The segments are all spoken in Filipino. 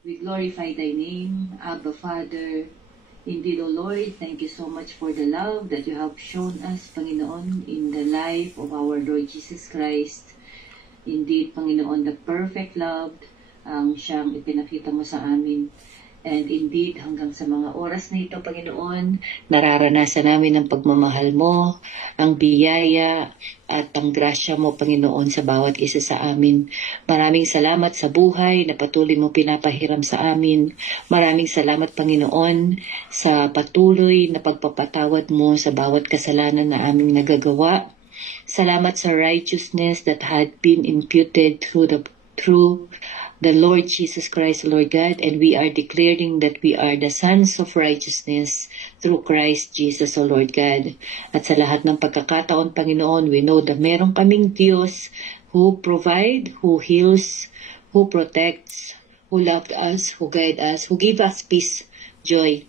We glorify Thy name, Abba Father. Indeed, O Lord, thank you so much for the love that you have shown us, Panginoon, in the life of our Lord Jesus Christ. Indeed, Panginoon, the perfect love ang siyang ipinakita mo sa amin. And indeed, hanggang sa mga oras na ito, Panginoon, nararanasan namin ang pagmamahal mo, ang biyaya at ang grasya mo, Panginoon, sa bawat isa sa amin. Maraming salamat sa buhay na patuloy mo pinapahiram sa amin. Maraming salamat, Panginoon, sa patuloy na pagpapatawad mo sa bawat kasalanan na aming nagagawa. Salamat sa righteousness that had been imputed through the Lord Jesus Christ, Lord God, and we are declaring that we are the sons of righteousness through Christ Jesus, O Lord God. At sa lahat ng pagkakataon, Panginoon, we know that meron kaming Diyos who provide, who heals, who protects, who loved us, who guide us, who give us peace, joy.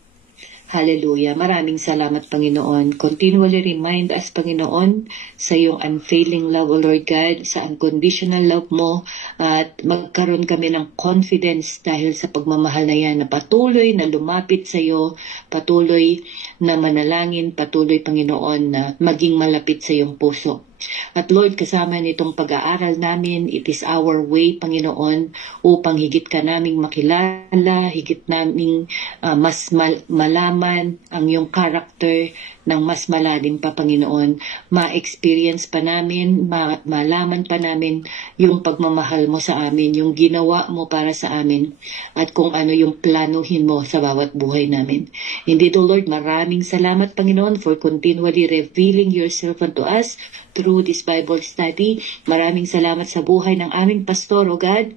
Hallelujah. Maraming salamat, Panginoon. Continually remind us, Panginoon, sa iyong unfailing love, O Lord God, sa unconditional love mo, at magkaroon kami ng confidence dahil sa pagmamahal na yan, na patuloy na lumapit sa iyo, patuloy na manalangin, patuloy, Panginoon, na maging malapit sa iyong puso. At Lord, kasama nitong pag-aaral namin, it is our way, Panginoon, upang higit ka naming makilala, higit naming mas malaman ang iyong character ng mas malalim pa, Panginoon. Ma-experience pa namin, malaman pa namin yung pagmamahal mo sa amin, yung ginawa mo para sa amin, at kung ano yung planuhin mo sa bawat buhay namin. Indeed, O Lord, maraming salamat, Panginoon, for continually revealing yourself unto us through this Bible study. Maraming salamat sa buhay ng aming pastor, O God,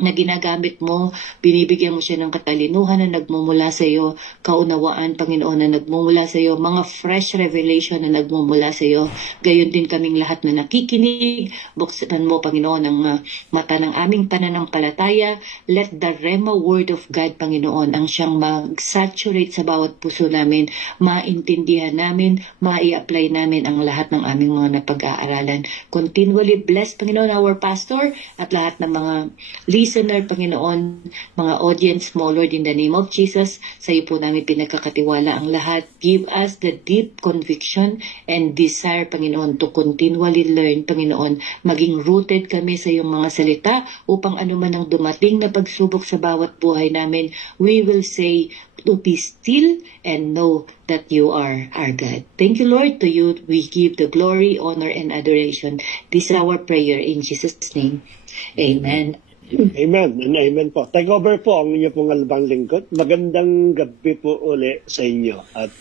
na ginagamit mo, binibigyan mo siya ng katalinuhan na nagmumula sa iyo, kaunawaan, Panginoon, na nagmumula sa iyo, mga fresh revelation na nagmumula sa iyo. Gayon din kaming lahat na nakikinig. Buksan mo, Panginoon, ang mata ng aming pananampalataya. Let the Rhema Word of God, Panginoon, ang siyang mag-saturate sa bawat puso namin, maintindihan namin, mai-apply namin ang lahat ng aming mga napag-aaralan. Continually bless, Panginoon, our pastor at lahat ng mga listener, Panginoon, mga audience mo, Lord, in the name of Jesus. Sa iyo po namin pinagkakatiwala ang lahat. Give us the deep conviction and desire, Panginoon, to continually learn, Panginoon. Maging rooted kami sa iyong mga salita upang anuman ang dumating na pagsubok sa bawat buhay namin, we will say to be still and know that you are our God. Thank you, Lord. To you we give the glory, honor, and adoration. This is our prayer in Jesus' name. Amen. Amen and amen po. Take over po ang inyo pong albang lingkod. Magandang gabi po uli sa inyo. At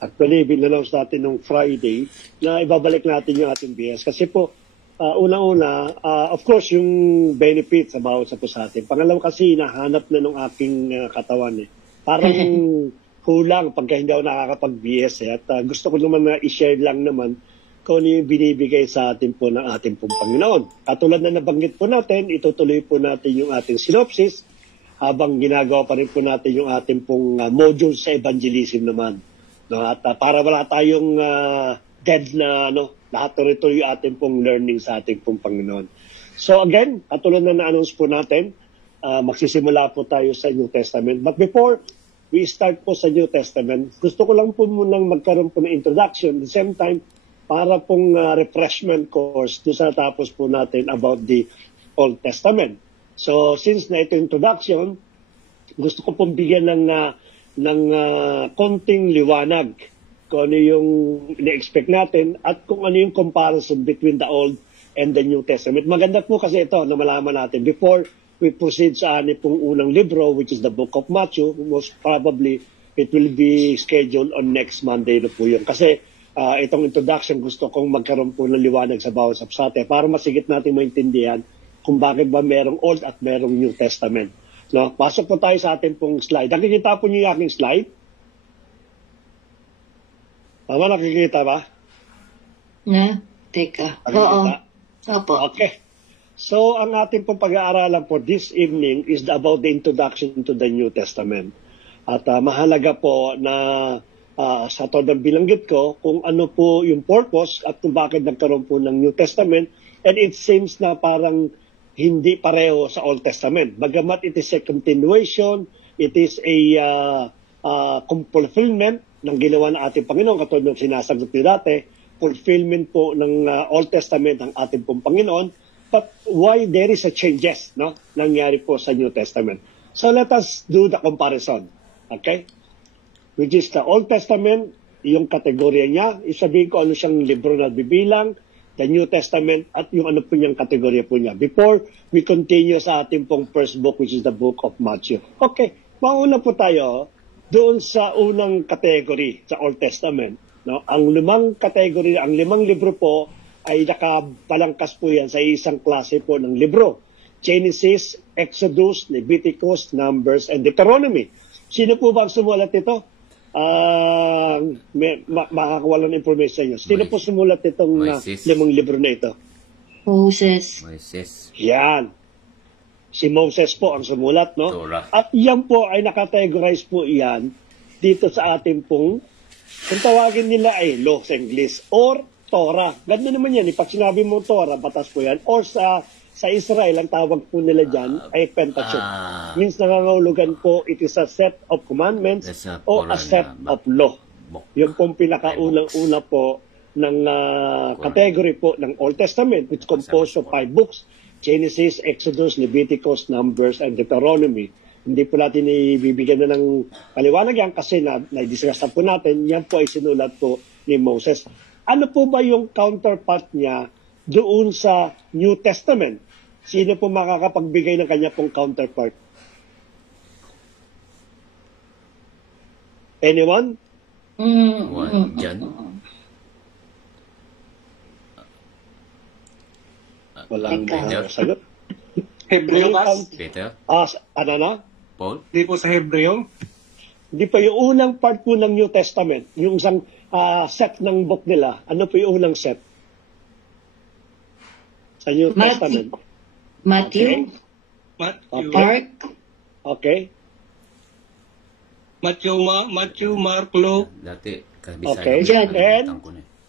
actually, binannounce natin nung Friday na ibabalik natin yung ating BS. Kasi po, una-una, of course, yung benefits about sa po sa atin. Pangalawa kasi, nahanap na nung aking katawan. Parang kulang pagka hindi ako nakakapag-BS. At gusto ko naman na i-share lang naman kung ano yung binibigay sa atin po ng ating pong Panginoon. Katulad na nabanggit po natin, itutuloy po natin yung ating synopsis habang ginagawa pa rin po natin yung ating pong module sa evangelism naman. No? At para wala tayong dead na lahat tuloy yung ating pong learning sa ating pong Panginoon. So again, katulad na na-announce po natin, magsisimula po tayo sa New Testament. But before we start po sa New Testament, gusto ko lang po munang magkaroon po ng introduction. At the same time, para pong refreshment course doon sa tapos po natin about the Old Testament. So, since na ito introduction, gusto ko pong bigyan ng konting liwanag kung ano yung ina-expect natin at kung ano yung comparison between the Old and the New Testament. Maganda po kasi ito na malaman natin. Before we proceed sa ating pong unang libro, which is the Book of Matthew, most probably it will be scheduled on next Monday na po yun. Kasi itong introduction, gusto kong magkaroon po ng liwanag sa bawat sabsate para masigit natin maintindihan kung bakit ba merong Old at merong New Testament. No? Pasok po tayo sa ating pong slide. Nakikita po niyo yung aking slide? Tama, nakikita ba? Teka. Oo. Opo. Okay. So, ang ating pong pag-aaralan for this evening is about the introduction to the New Testament. At mahalaga po na sa todang bilanggit ko kung ano po yung purpose at kung bakit nagkaroon po ng New Testament. And it seems na parang hindi pareho sa Old Testament. Bagamat it is a continuation, it is a fulfillment ng ginawa ng ating Panginoon, katulad ng sinasagot ni dati, fulfillment po ng Old Testament ng ating pong Panginoon, but why there is a changes, no? Nangyari po sa New Testament. So let us do the comparison, okay? Which is the Old Testament, yung kategorya niya, isabihin ko ano siyang libro na bibilang, the New Testament, at yung ano po niyang kategorya po niya. Before we continue sa ating pong first book, which is the book of Matthew. Okay, mauna po tayo doon sa unang category sa Old Testament. No? Ang 5 category, ang 5 libro po ay nakapalangkas po yan sa isang klase po ng libro. Genesis, Exodus, Leviticus, Numbers, and Deuteronomy. Sino po ba ang sumulat ito? Makakakuha lang information nyo. Sino po sumulat itong 5 libro na ito? Moses. Yan. Si Moses po ang sumulat, no? Torah. At yan po ay nakategorize po yan dito sa ating pong, kung tawagin nila ay law sa English, or Torah. Ganda naman yan. Pag sinabi mo Torah, batas po yan. Or sa Israel, ang tawag po nila dyan ay Pentateuch. Means nangangahulugan po, it is a set of commandments o a set of law. Yung pong pinakaunang-una po ng category po ng Old Testament, which composed of 5 books. Genesis, Exodus, Leviticus, Numbers, and Deuteronomy. Hindi po natin ibibigyan na ng paliwanag yan kasi na-discuss po natin, yan po ay sinulat po ni Moses. Ano po ba yung counterpart niya doon sa New Testament? Sino po makakapagbigay ng kanya pong counterpart? Anyone? John? Walang sagot. Hebreo ba? Peter? Ano na? Paul? Di po sa Hebreo? Hindi pa yung unang part po ng New Testament, yung isang set ng book nila. Ano po yung unang set? Sa New Testament. Matthew. Matthew. Mark. Okay. Matthew, Mark, Luke. Dati, Okay. John.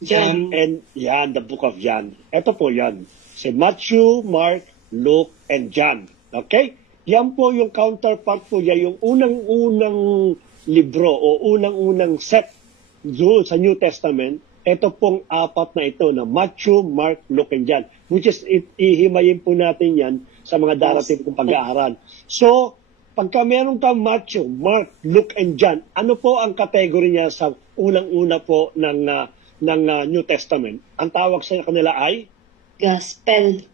John. And yan, the book of John. Ito po yan. Si Matthew, Mark, Luke, and John. Okay? Yan po yung counterpart po yan, yung unang-unang libro o unang-unang set doon sa New Testament. Ito pong 4 na ito na Matthew, Mark, Luke, and John. Which is, ihimayin po natin yan sa mga darating kong pag-aaral. So, pagka meron kang Matthew, Mark, Luke, and John, ano po ang category niya sa unang-una po ng New Testament? Ang tawag sa kanila ay? Gospel.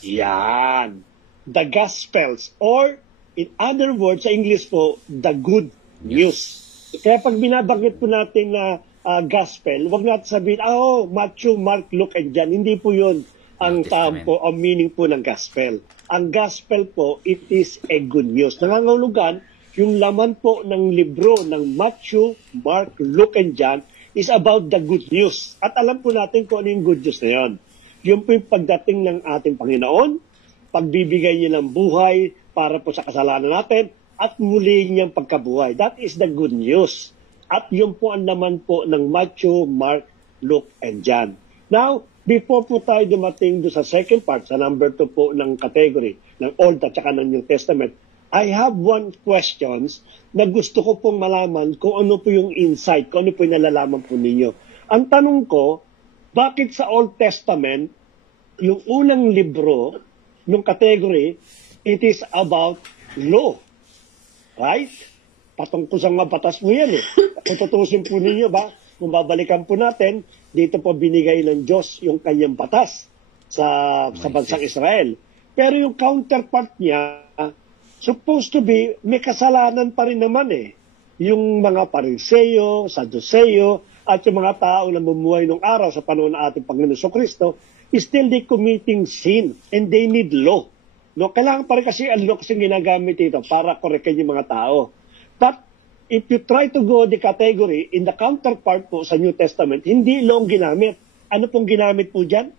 Yan. The Gospels. Or, in other words, sa English po, the good news. Kaya pag binabanggit po natin na Gospel, huwag natin sabihin, Matthew, Mark, Luke, and John. Hindi po yun ang tawag po, ang meaning po ng Gospel. Ang Gospel po, it is a good news. Nangangahulugan, yung laman po ng libro ng Matthew, Mark, Luke, and John is about the good news. At alam po natin kung ano yung good news na yun. Yung po yung pagdating ng ating Panginoon, pagbibigay niya ng buhay para po sa kasalanan natin, at muli niyang pagkabuhay. That is the good news. At yun po ang naman po ng Matthew, Mark, Luke, and John. Now, before po tayo dumating doon sa second part, sa number 2 po ng category, ng Old at saka ng New Testament, I have one questions na gusto ko pong malaman kung ano po yung insight, kung ano po yung nalalaman po ninyo. Ang tanong ko, bakit sa Old Testament, yung unang libro, yung category, it is about law. Right? Patungkol sa mga batas mo yan eh. Kung tutusin po ninyo ba, kung babalikan po natin, dito po binigay ng Diyos yung kanyang batas sa bansang Israel. Pero yung counterpart niya, supposed to be, may kasalanan pa rin naman eh. Yung mga Pariseo, Sadduceo, at yung mga tao na bumuhay nung araw sa panahon ng ating Panginoon Kristo, still they committing sin and they need law. No, kailangan pa rin kasi ang law kasi ginagamit ito para korekin yung mga tao. But if you try to go the category in the counterpart po sa New Testament, hindi law ang ginamit. Ano pong ginamit po dyan?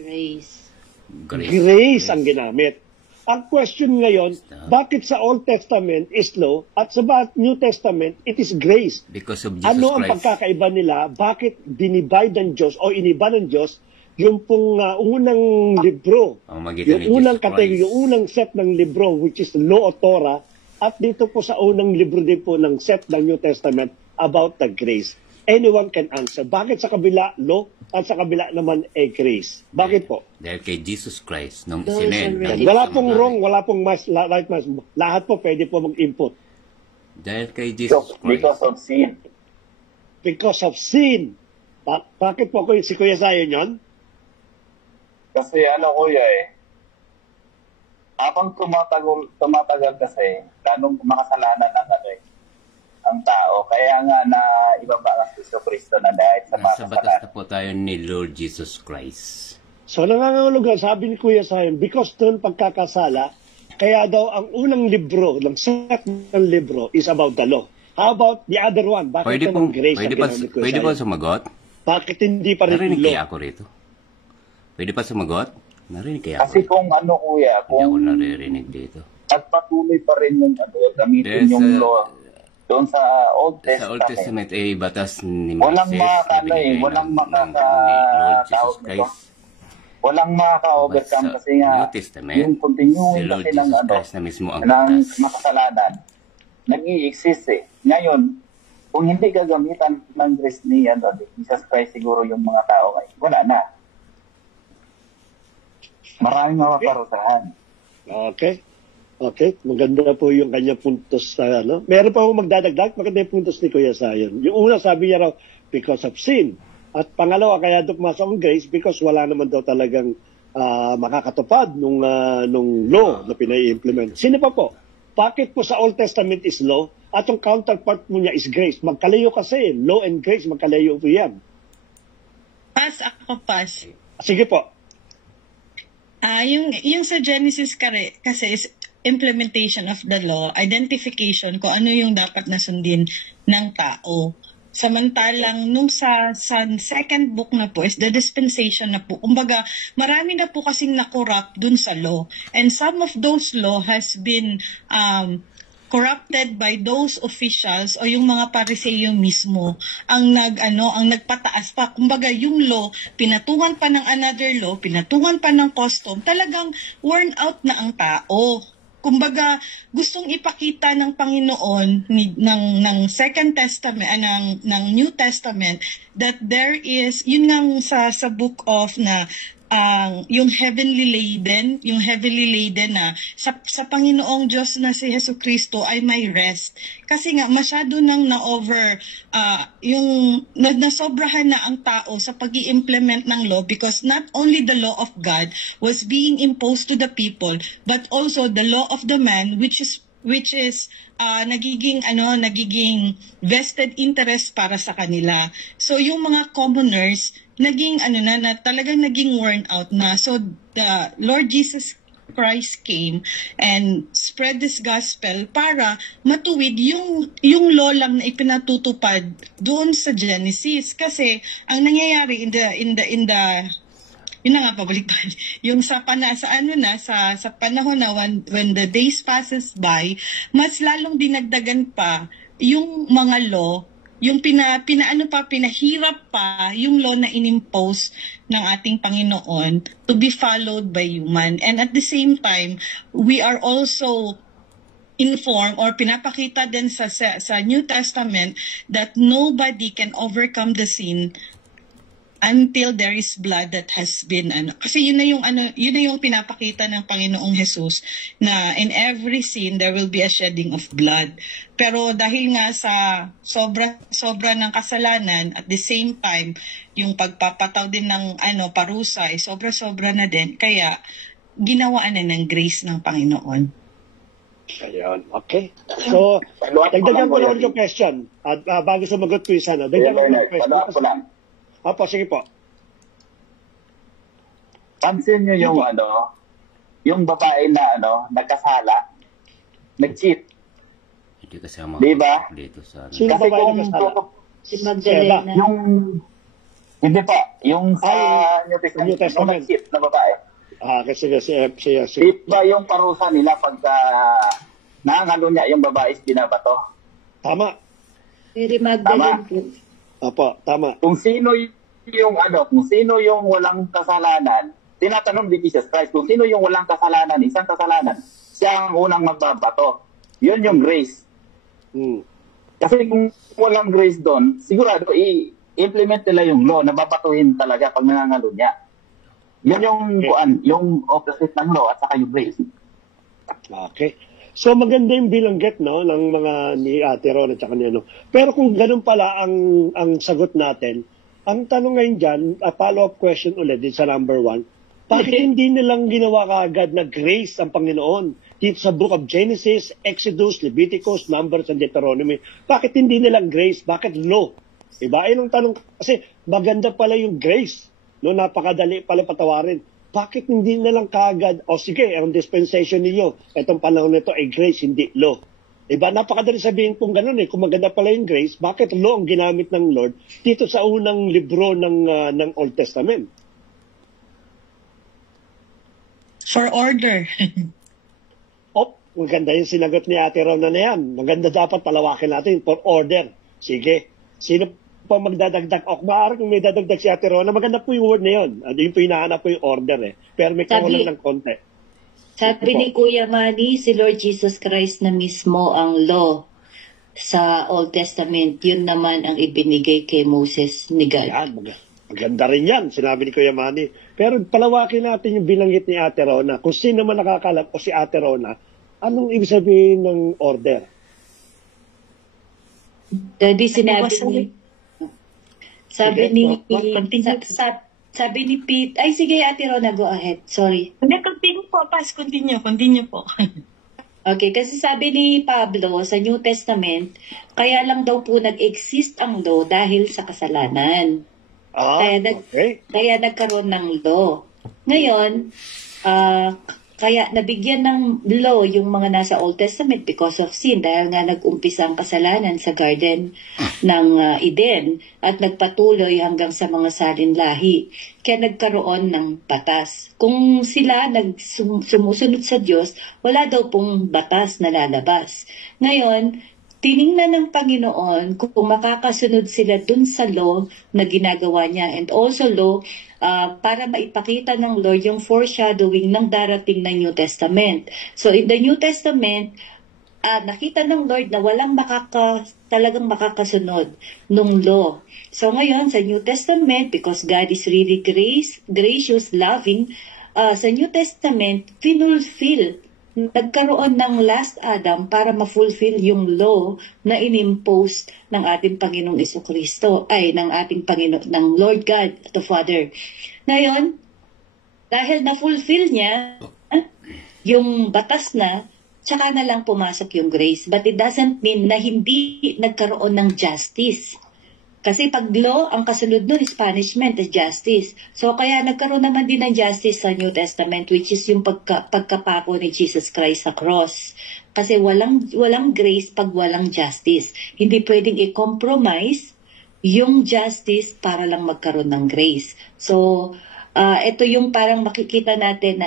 Grace ang ginamit. Ang question ngayon, bakit sa Old Testament is law at sa New Testament it is grace? Because of Jesus ano ang Christ. pagkakaiba nila? Bakit dinivide ng Diyos o iniba ng Diyos yung pong unang libro, Pamamagitan ni yung unang Jesus Christ. yung unang set ng libro, which is Law o Torah, at dito po sa unang libro din po ng set ng New Testament about the grace. Anyone can answer. Bakit sa kabila law at sa kabila naman grace? Bakit po? Dahil kay Jesus Christ, nung Those isinend. already- Wala pong wrong, wala pong right, lahat po pwede po mag-input. Dahil kay Jesus Christ. Because of sin. Because of sin. Bakit po si Kuya Zion yun? Kasi kuya habang tumatagal kasi, lalong makasalanan ang tao. Kaya nga na ibaba ang Kristo na dahil sa Nasa batas makasalanan. na po tayo ni Lord Jesus Christ. So nangangahulugan, sabi ni Kuya Zion, because doon pagkakasala, kaya daw ang unang libro, ng set ng libro is about the law. How about the other one? Bakit Pwede ng pong, grace pwede ang pa, ginamit Kuya pwede pa Zion? sumagot? Bakit hindi pa rin Narinig law? kaya ako rito? Pwede pa sumagot? Narinig kaya Kasi ako? kung kuya, Hindi ako kung naririnig dito. pagpatuloy pa rin yung gamitin There's yung a- law doon sa Old Sa Old Testament, Testament, batas ni Walang Moses, makakano na binigay walang ng Lord Jesus tawag nito. Christ. Walang makaka-overcome But sa kasi nga New Testament, yung continuing si Lord kasi ng Jesus Christ na mismo ang ng batas. makasalanan nag-i-exist Ngayon, kung hindi gagamitan ng grace ni Jesus Christ siguro yung mga tao wala na. Maraming mapaparusahan. Okay. Okay, maganda po yung kanya puntos sa Meron pa po magdadagdag, maganda yung puntos ni Kuya Zion. Yung una sabi niya raw, because of sin. At pangalawa, kaya doon pumasok ang grace because wala naman daw talagang makakatupad nung law na pinai-implement. Sino pa po? Bakit po sa Old Testament is law at yung counterpart mo niya is grace? Magkalayo kasi. Law and grace, magkalayo po yan. Pass. Sige po. Yung sa Genesis kasi is implementation of the law, identification kung ano yung dapat na sundin ng tao. Samantalang nung sa second book na po is the dispensation na po. Kumbaga, marami na po kasing na-corrupt dun sa law. And some of those law has been corrupted by those officials o yung mga Pariseo mismo ang nagpataas pa. Kumbaga, yung law, pinatungan pa ng another law, pinatungan pa ng custom, talagang worn out na ang tao. Kumbaga, gustong ipakita ng Panginoon ng Second Testament, ng New Testament, that there is, yun nga sa book of yung heavenly laden na sa Panginoong Diyos na si Jesucristo ay may rest. Kasi nga masyado nang nasobrahan na ang tao sa pag-i-implement ng law, because not only the law of God was being imposed to the people, but also the law of the man, which is nagiging vested interest para sa kanila. So yung mga commoners talagang naging worn out na. So the Lord Jesus Christ came and spread this gospel para matuwid yung law lang na ipinatutupad doon sa Genesis. Kasi ang nangyayari in the yun na nga, pabalik-balik. Yung sa panahon na when the days passes by, mas lalong dinagdagan pa yung mga law, yung pinahirap pa yung law na inimpose ng ating Panginoon to be followed by human. And at the same time, we are also inform or pinapakita din sa New Testament that nobody can overcome the sin until there is blood that has been kasi yun na yung pinapakita ng Panginoong Jesus na in every sin there will be a shedding of blood. Pero dahil nga sa sobra ng kasalanan, at the same time yung pagpapataw din ng parusa ay sobra na din, kaya ginawaan na ng grace ng Panginoon. Ayun, okay. So, dagdagan ko lang yung question. At bago sumagot ko yung sana, dagdagan ko yung question. Opo, sige po. Pansin nyo yung yung babae na nagkasala, nag-cheat. Hindi kasama Diba? dito sa Sino Kasi babae kung nagkasala? Si Magdalena. hindi pa, yung sa New New Testament. yung nag-cheat na babae. Kasi Diba yung parusa nila pagka nakangalo niya yung babae is binabato? Tama. Mary Magdalene po. Opo, tama. Kung sino kung sino yung walang kasalanan, tinatanong ni Jesus Christ, kung sino yung walang kasalanan, isang kasalanan, siya ang unang magbabato. Yun yung grace. Kasi kung walang grace doon, sigurado i-implement nila yung law, nababatuhin talaga pag nangangalo niya. Yun yung opposite ng law at saka yung grace. Okay. So maganda yung bilangget ng mga ni Ate Ron at saka ni ano. Pero kung ganun pala ang sagot natin, ang tanong ngayon dyan, a follow-up question ulit din sa number 1, bakit hindi nilang ginawa kaagad na grace ang Panginoon dito sa book of Genesis, Exodus, Leviticus, Numbers, and Deuteronomy? Bakit hindi nilang grace? Bakit law? Diba? Ayun ang tanong. Kasi maganda pala yung grace. Napakadali pala patawarin. Bakit hindi nilang kaagad, sige, ang dispensation ninyo, itong panahon nito ay grace, hindi law. Diba? Napakadali sabihin kung ganun kung maganda pala yung grace, bakit law ang ginamit ng Lord dito sa unang libro ng Old Testament? For order. Maganda yung sinagot ni Ate Rona na yan. Maganda dapat palawakin natin for order. Sige. Sino pa magdadagdag? Maaari kung may dadagdag si Ate Rona, maganda po yung word na yun. Yung po hinahanap po yung order Pero may kawalan ng konti. Sabi ni Kuya Manny, si Lord Jesus Christ na mismo ang law sa Old Testament. Yun naman ang ibinigay kay Moses ni God. Yan, maganda rin yan, sinabi ni Kuya Manny. Pero palawakin natin yung bilanggit ni Ate Rona. Kung sino man nakakalat o si Ate Rona, anong ibig sabihin ng order? Daddy, sabi ni Pete, ay sige Ate Rona, go ahead. Sorry. Continue po. Okay, kasi sabi ni Pablo sa New Testament, kaya lang daw po nag-exist ang law dahil sa kasalanan. Kaya nagkaroon ng law. Ngayon, kaya nabigyan ng law yung mga nasa Old Testament because of sin, dahil nga nag-umpisa ang kasalanan sa Garden ng Eden at nagpatuloy hanggang sa mga salinlahi. Kaya nagkaroon ng batas. Kung sila sumusunod sa Diyos, wala daw pong batas na lalabas. Ngayon, tiningnan ng Panginoon kung makakasunod sila dun sa law na ginagawa niya, and also law para maipakita ng Lord yung foreshadowing ng darating ng New Testament. So in the New Testament, nakita ng Lord na walang talagang makakasunod nung law. So ngayon sa New Testament, because God is really gracious, loving, sa New Testament, finulfill, nagkaroon ng last Adam para ma-fulfill yung law na inimpose ng ating Panginoong Jesucristo, ng ating Panginoon, ng Lord God, the Father. Ngayon, dahil na-fulfill niya yung batas na, tsaka na lang pumasok yung grace. But it doesn't mean na hindi nagkaroon ng justice. Kasi pag law, ang kasunod nun is punishment, is justice. So kaya nagkaroon naman din ng justice sa New Testament, which is yung pagkapako ni Jesus Christ sa cross. Kasi walang grace pag walang justice. Hindi pwedeng i-compromise yung justice para lang magkaroon ng grace. So ito yung parang makikita natin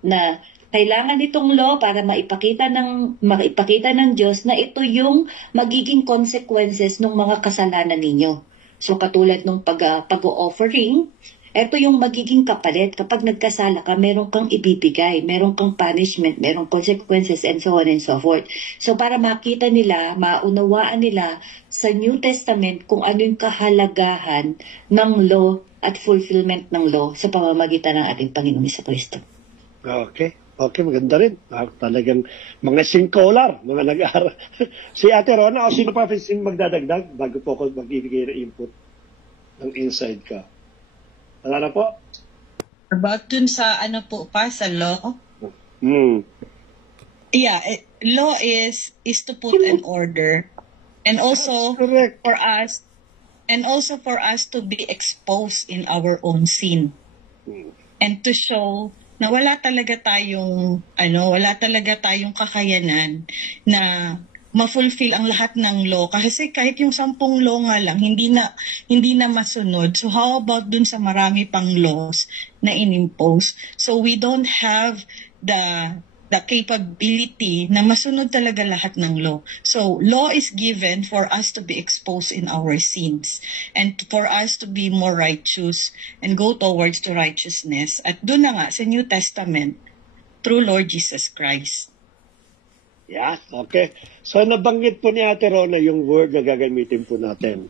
na kailangan itong law para maipakita ng Diyos na ito yung magiging consequences ng mga kasalanan ninyo. So katulad ng pag-offering, ito yung magiging kapalit. Kapag nagkasala ka, meron kang ibibigay, meron kang punishment, meron consequences, and so on and so forth. So para makita nila, maunawaan nila sa New Testament kung ano yung kahalagahan ng law at fulfillment ng law sa pamamagitan ng ating Panginoong Jesucristo. Okay, maganda rin. Talagang mga sinkolar, mga nag-aaral. Si Ate Rona, o sino pa magdadagdag bago po ako mag-ibigay ng input ng inside ka? Wala na po? About dun sa sa law? Yeah, law is to put an order. And also for us to be exposed in our own sin. And to show na wala talaga tayong kakayanan na ma-fulfill ang lahat ng law. Kasi kahit yung 10 law nga lang, hindi na masunod. So how about dun sa marami pang laws na inimpose? So we don't have the the capability na masunod talaga lahat ng law. So, law is given for us to be exposed in our sins and for us to be more righteous and go towards to righteousness. At doon na nga sa New Testament, through Lord Jesus Christ. Yeah, okay. So nabanggit po ni Ate Rona yung word na gagamitin po natin.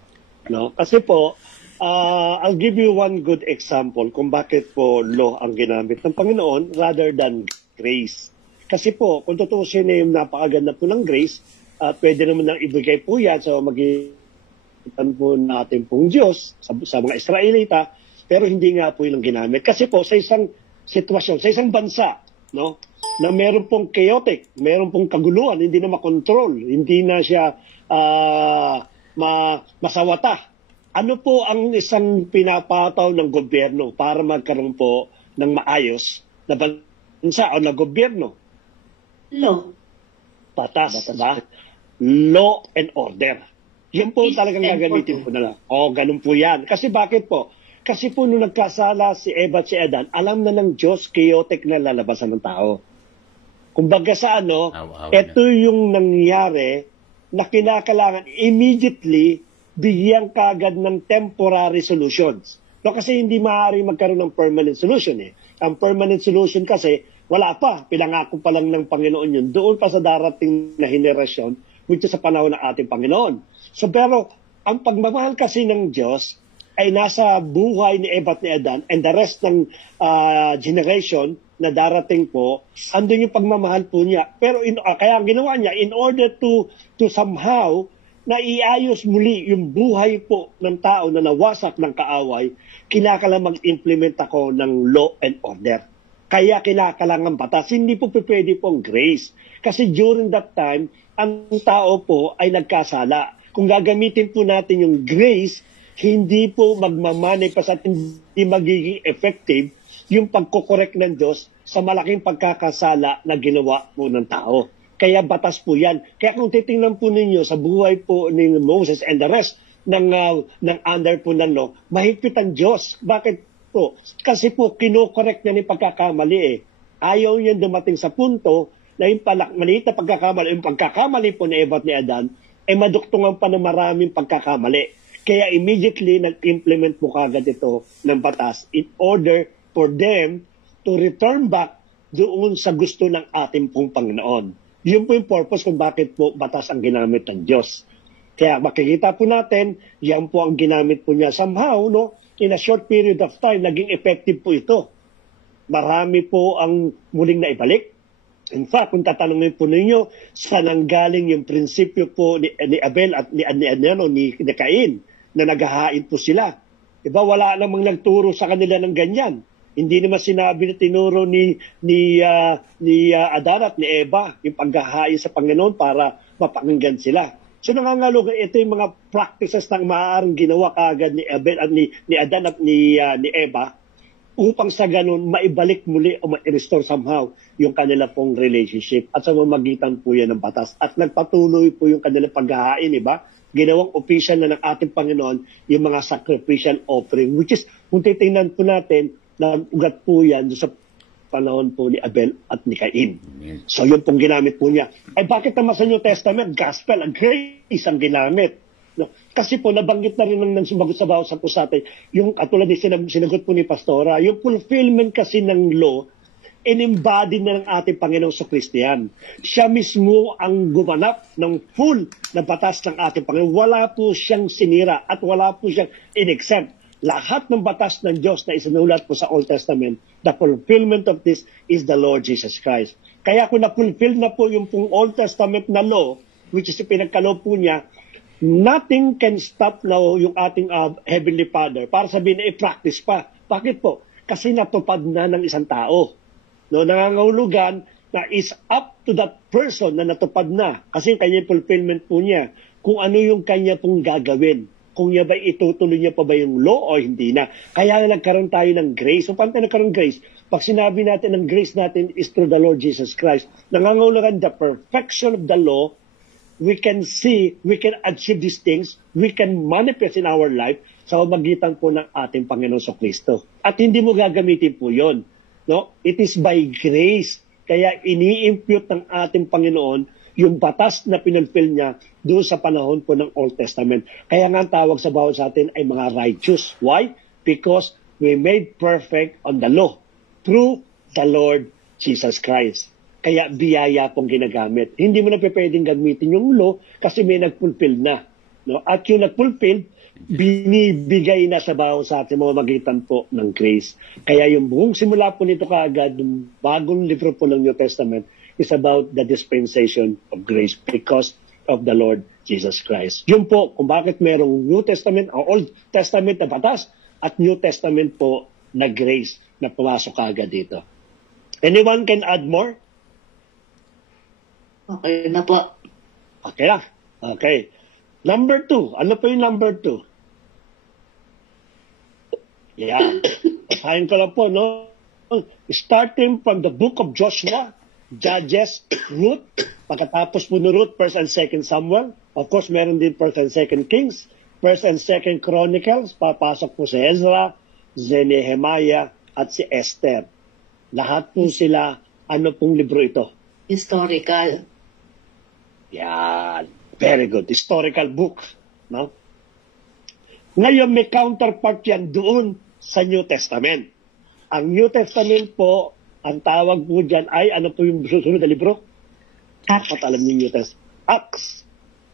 No? Kasi po, I'll give you one good example kung bakit po law ang ginamit ng Panginoon rather than grace. Kasi po, kung tutusin na yung napakaganda po ng grace, pwede naman nang ibigay po yan sa magitan po natin pong Diyos, sa mga Israelita, pero hindi nga po yun ang ginamit. Kasi po, sa isang sitwasyon, sa isang bansa, no, na meron pong chaotic, meron pong kaguluhan, hindi na makontrol, hindi na siya masawata. Ano po ang isang pinapataw ng gobyerno para magkaroon po ng maayos na bansa o na gobyerno? Law. Batas, ba? Law and order. Yan po talagang gagamitin po nila. O, ganun po yan. Kasi bakit po? Kasi po nung nagkasala si Eva at si Adan, alam na ng Diyos chaotic na lalabasan ng tao. Kumbaga sa ito yung nangyari na kinakailangan immediately bigyan kagad ng temporary solutions. No, kasi hindi maaari magkaroon ng permanent solution eh. Ang permanent solution kasi wala pa. Pinangako pa lang ng Panginoon yun. Doon pa sa darating na henerasyon, which is sa panahon ng ating Panginoon. So pero, ang pagmamahal kasi ng Diyos ay nasa buhay ni Eva at ni Adan and the rest ng generation na darating po, andun yung pagmamahal po niya. Pero kaya ang ginawa niya, in order to somehow na iayos muli yung buhay po ng tao na nawasak ng kaaway, kinakailangan mag-implement ako ng law and order. Kaya kinakailangan batas. Hindi po pwede pong grace. Kasi during that time, ang tao po ay nagkasala. Kung gagamitin po natin yung grace, hindi po magmamanifest at hindi magiging effective yung pagkokorek ng Diyos sa malaking pagkakasala na ginawa po ng tao. Kaya batas po yan. Kaya kung titingnan po ninyo sa buhay po ni Moses and the rest ng under po ng law, mahigpit ang Diyos. Bakit po? Kasi po kinokorek niya ni pagkakamali eh. Ayaw niya dumating sa punto na yung maliit na pagkakamali, yung pagkakamali po ni Eva at ni Adan, ay maduktungan pa ng maraming pagkakamali. Kaya immediately nag-implement po kagad ito ng batas in order for them to return back doon sa gusto ng ating pong Panginoon. Yun po yung purpose kung bakit po batas ang ginamit ng Diyos. Kaya makikita po natin, yan po ang ginamit po niya. Somehow, no, in a short period of time, naging effective po ito. Marami po ang muling naibalik. In fact, kung tatanungin po ninyo, saan ang galing yung prinsipyo po ni Abel at ni Cain na naghahain po sila. Diba, wala namang nagturo sa kanila ng ganyan. Hindi naman sinabi na tinuro ni Adan at ni Eva yung paghahain sa Panginoon para mapakinggan sila. So nangangalugan, ito yung mga practices na maaaring ginawa kaagad ni Abel at ni Adan at ni Eva upang sa ganun maibalik muli o ma-restore somehow yung kanila pong relationship at sa mamagitan po yan ng batas. At nagpatuloy po yung kanilang paghahain, iba? Ginawang official na ng ating Panginoon yung mga sacrificial offering, which is, kung titingnan po natin, ugat po yan sa panahon po ni Abel at ni Cain. So yun pong ginamit po niya. Ay bakit naman sa New Testament, gospel, grace ang ginamit? No? Kasi po nabanggit na rin ng sumagot sa bawat sa po sa atin, yung katulad ni sinagot po ni Pastora, yung fulfillment kasi ng law, in-embody na ng ating Panginoong Kristo yan. Siya mismo ang gumanap ng full na batas ng ating Panginoon. Wala po siyang sinira at wala po siyang in-exempt. Lahat ng batas ng Diyos na isinulat po sa Old Testament, the fulfillment of this is the Lord Jesus Christ. Kaya kung na-fulfill na po yung pong Old Testament na law, which is pinagkaloob po niya, nothing can stop now yung ating Heavenly Father para sabihin na i-practice pa. Bakit po? Kasi natupad na ng isang tao. No, nangangahulugan na is up to that person na natupad na. Kasi kanyang fulfillment po niya. Kung ano yung kanya pong gagawin. Kung niya ba itutuloy niya pa ba yung law o hindi na. Kaya nagkaroon tayo ng grace. So, paano tayo nagkaroon ng grace? Pag sinabi natin ang grace natin is through the Lord Jesus Christ, nangangahulugan the perfection of the law, we can see, we can achieve these things, we can manifest in our life sa magitan po ng ating Panginoon Kristo. At hindi mo gagamitin po yon. No? It is by grace. Kaya ini-impute ng ating Panginoon yung batas na pinulfill niya doon sa panahon po ng Old Testament. Kaya nga ang tawag sa bawat sa atin ay mga righteous. Why? Because we made perfect on the law through the Lord Jesus Christ. Kaya biyaya pong ginagamit. Hindi mo na pwedeng gamitin yung law kasi may nagpulfill na. No? At yung nagpulfill, binibigay na sa bawat sa ating mga magitan po ng grace. Kaya yung buong simula po nito kaagad, yung bagong libro po ng New Testament, is about the dispensation of grace because of the Lord Jesus Christ. Yun po kung bakit merong New Testament o Old Testament na batas at New Testament po na grace na pumasok kaagad dito. Anyone can add more? Okay na po. Okay lang. Okay. Number 2. Ano po yung number 2? Yeah. Basahin ko lang po, no? Starting from the book of Joshua, Judges, Ruth, pagkatapos po ni Ruth, 1st and 2nd Samuel. Of course, meron din 1st and 2nd Kings, 1st and 2nd Chronicles, papasok po si Ezra, si Nehemiah, at si Esther. Lahat po sila, ano pong libro ito? Historical. Yan. Very good. Historical book. No? Ngayon, may counterpart yan doon sa New Testament. Ang New Testament po, ang tawag po dyan ay, ano po yung susunod na libro? Dapat alam niyo New Testament. Acts.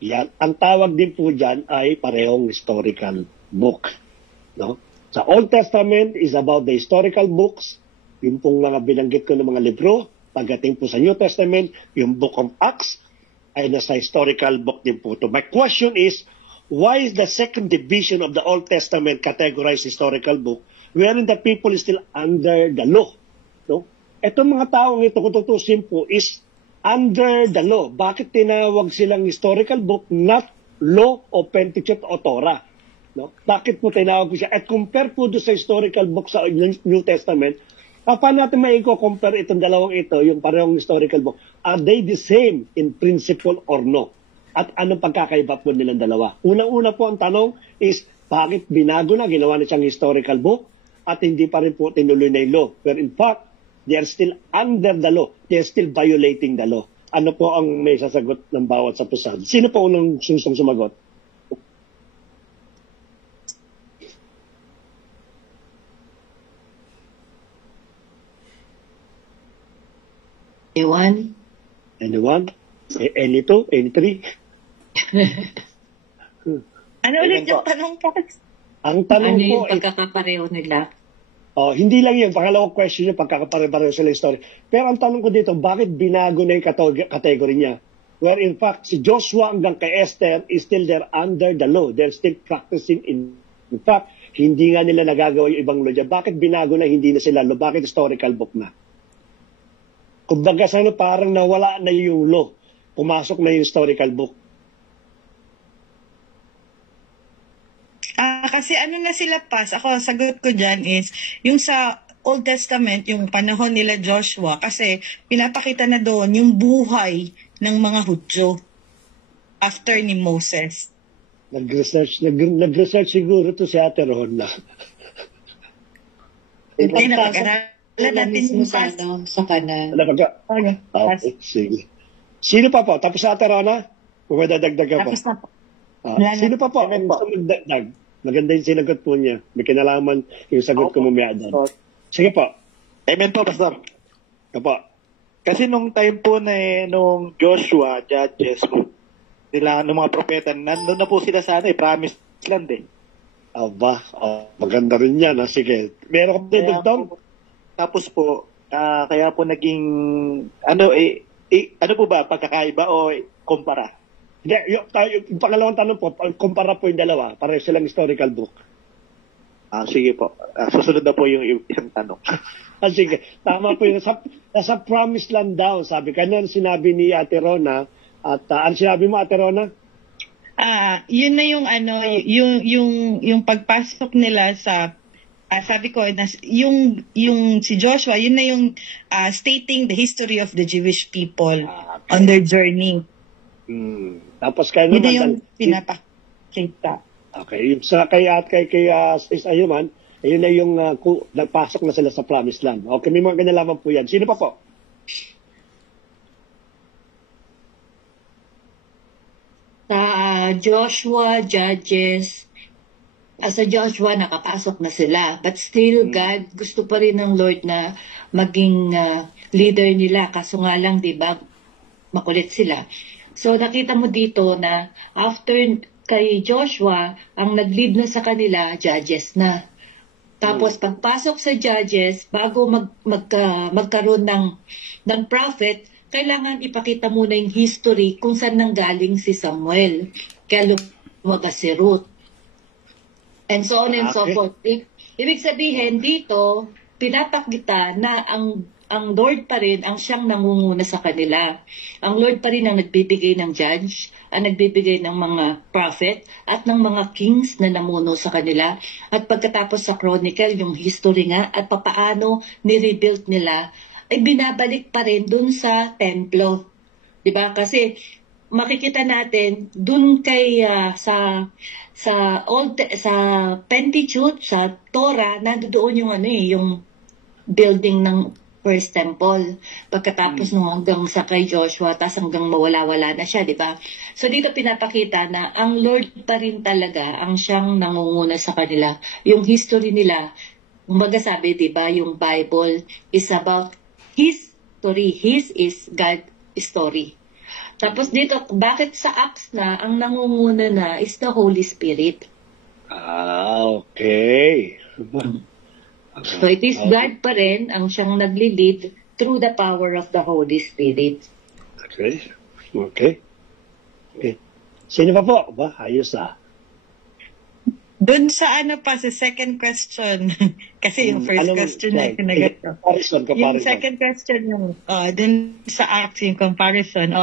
Yan. Ang tawag din po dyan ay parehong historical book. No? Sa Old Testament is about the historical books. Yung pong mga binanggit ko ng mga libro. Pagdating po sa New Testament, yung Book of Acts ay nasa historical book din po ito. My question is, why is the second division of the Old Testament categorized historical book wherein the people is still under the law? No? Itong mga taong ito, kung tutusin po, is under the law. Bakit tinawag silang historical book, not law o Pentateuch o Torah? No? Bakit po tinawag po siya? At compare po doon sa historical book sa New Testament, paano natin compare itong dalawang ito, yung parehong historical book? Are they the same in principle or no? At anong pagkakaiba po nilang dalawa? Unang-una po ang tanong is, bakit binago na, ginawa na siyang historical book, at hindi pa rin po tinuloy na yung law? But in fact, they are still under the law. They are still violating the law. Ano po ang may sasagot ng bawat sa pusad? Sino po unang susong sumagot? Anyone? Any two? Any three? Ano ulit yung tanong po? Ang tanong Ano po yung pagkakapareho nila? hindi lang yun. Pangalawang question yung pagkakapareho sila yung story. Pero ang tanong ko dito, bakit binago na yung category niya? Where in fact, si Joshua hanggang kay Esther is still there under the law. They're still practicing in fact, hindi nga nila nagagawa yung ibang law dyan. Bakit binago na hindi na sila law? Bakit historical book na? Kumbaga sana parang nawala na yung law. Pumasok na yung historical book. Kasi ano na sila pas, ako sagot ko dyan is, yung sa Old Testament, yung panahon nila Joshua, kasi pinapakita na doon yung buhay ng mga Hudyo after ni Moses. Nag-research siguro to si Ate Rona. Hindi na pag-aralan natin yung sa, sa kanan. Okay, sige. Sino pa po? Tapos sa Ate Rona? Kung may dadagdagan pa. Tapos na po. Sino pa po? Ang gusto magdagdag? Maganda yung sinagot po niya. May kinalaman yung sagot ko mamaya doon. Sige po. Amen po, Pastor. Opo. Kasi nung time po na nung Joshua, Judges, nila, nung mga propeta, nandun na po sila sa promised land Aba, maganda rin yan. Sige. Meron ka dito, Tapos po, kaya po naging, ano po ba, pagkakaiba o kumpara? Hindi, yung pangalawang tanong po, kumpara po yung dalawa, pareho silang historical book. Sige po. Susunod na po yung isang tanong. Sige, tama po yun. Nasa promised land daw, sabi. Kanya sinabi ni Ate Rona, at ano sinabi mo, Ate Rona? Yun na yung yung pagpasok nila sa sabi ko yung si Joshua, yun na yung stating the history of the Jewish people on their journey. Tapos kaya Yun naman, na yung pinapakita. okay, yung sa kay Ayuman, ayun na yung nagpasok na sila sa promised land. Okay, may mga ganalaman po yan. Sino pa po? Joshua, Judges, sa Joshua nakapasok na sila. But still, God, gusto pa rin ng Lord na maging leader nila. Kaso nga lang, di ba, makulit sila. So nakita mo dito na after kay Joshua, ang nag-lead na sa kanila, Judges na. Tapos pagpasok sa Judges, bago magkaroon ng prophet, kailangan ipakita muna yung history kung saan nanggaling si Samuel. Kaya lumabas si Ruth. And so on and so forth. Ibig sabihin dito, pinapakita na ang Lord pa rin ang siyang nangunguna sa kanila. Ang Lord pa rin ang nagbibigay ng judge, ang nagbibigay ng mga prophet, at ng mga kings na namuno sa kanila. At pagkatapos sa Chronicle, yung history nga, at papaano ni-rebuild nila, ay binabalik pa rin dun sa templo. Diba? Kasi makikita natin dun kay sa Pentateuch, sa Torah, nandoon yung yung building ng First Temple. Pagkatapos nung hanggang sa kay Joshua, tas hanggang mawala-wala na siya, di ba? So dito pinapakita na ang Lord pa rin talaga ang siyang nangunguna sa kanila. Yung history nila, umaga sabi, di ba, yung Bible is about His story. His is God's story. Tapos dito, bakit sa Acts na, ang nangunguna na is the Holy Spirit. Okay. So it is God pa rin ang siyang nagli-lead through the power of the Holy Spirit. Okay. Sino pa po? Ayos Doon sa sa second question, kasi yung first question na kinagat ko. Yung second question, doon sa Acts, yung comparison,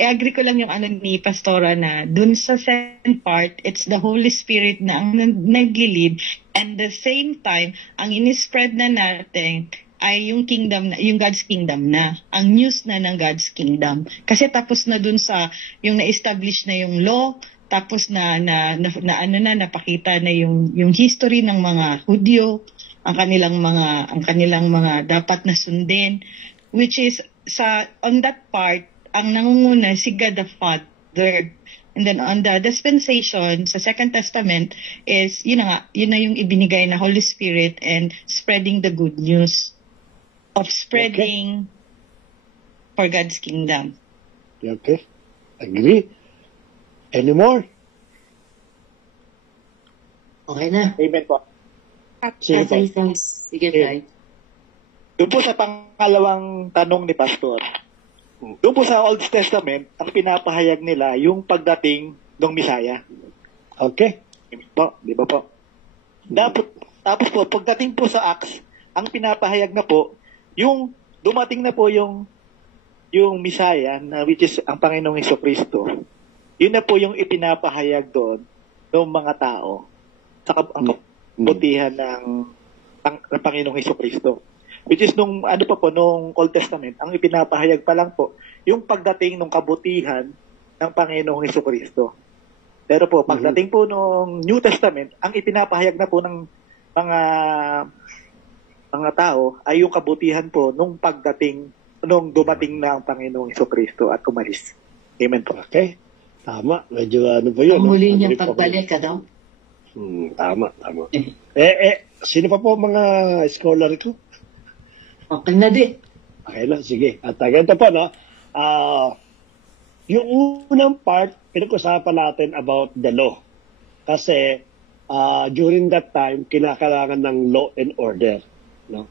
i-agree ko lang yung ni Pastora na doon sa second part, it's the Holy Spirit na ang nagli-lead, and the same time, ang in-spread na natin ay yung kingdom na, yung God's kingdom na, ang news na ng God's kingdom. Kasi tapos na doon sa, yung na-establish na yung law, tapos napakita na yung history ng mga Hudyo, ang kanilang mga dapat na sundin, which is on that part ang nangunguna si God the Father. And then on the dispensation sa Second Testament is yun na yung ibinigay na Holy Spirit and spreading the good news of spreading for God's kingdom. Okay. Agree. Any more? Okay na. Amen po. Sige, Tay. Doon po sa pangalawang tanong ni Pastor, doon po sa Old Testament, ang pinapahayag nila yung pagdating ng Misaya. Okay. Di ba po? Tapos po, pagdating po sa Acts, ang pinapahayag na po, yung dumating na po yung Misaya, na which is ang Panginoong Hesukristo. Yun na po yung ipinapahayag doon ng mga tao sa kabutihan ng Panginoong Hesukristo. Which is nung Old Testament, ang ipinapahayag pa lang po yung pagdating ng kabutihan ng Panginoong Hesukristo. Pero po, pagdating po nung New Testament, ang ipinapahayag na po ng mga tao ay yung kabutihan po nung dumating na ang Panginoong Hesukristo at umalis. Amen po. Okay. Tama. Medyo po yun. Ang muli niyang pagbalik ka daw? Tama. Sino pa po mga scholar ko? Okay na din. Okay na, sige. At ganito po, yung unang part, pinag-usapan natin about the law. Kasi during that time, kinakailangan ng law and order. No?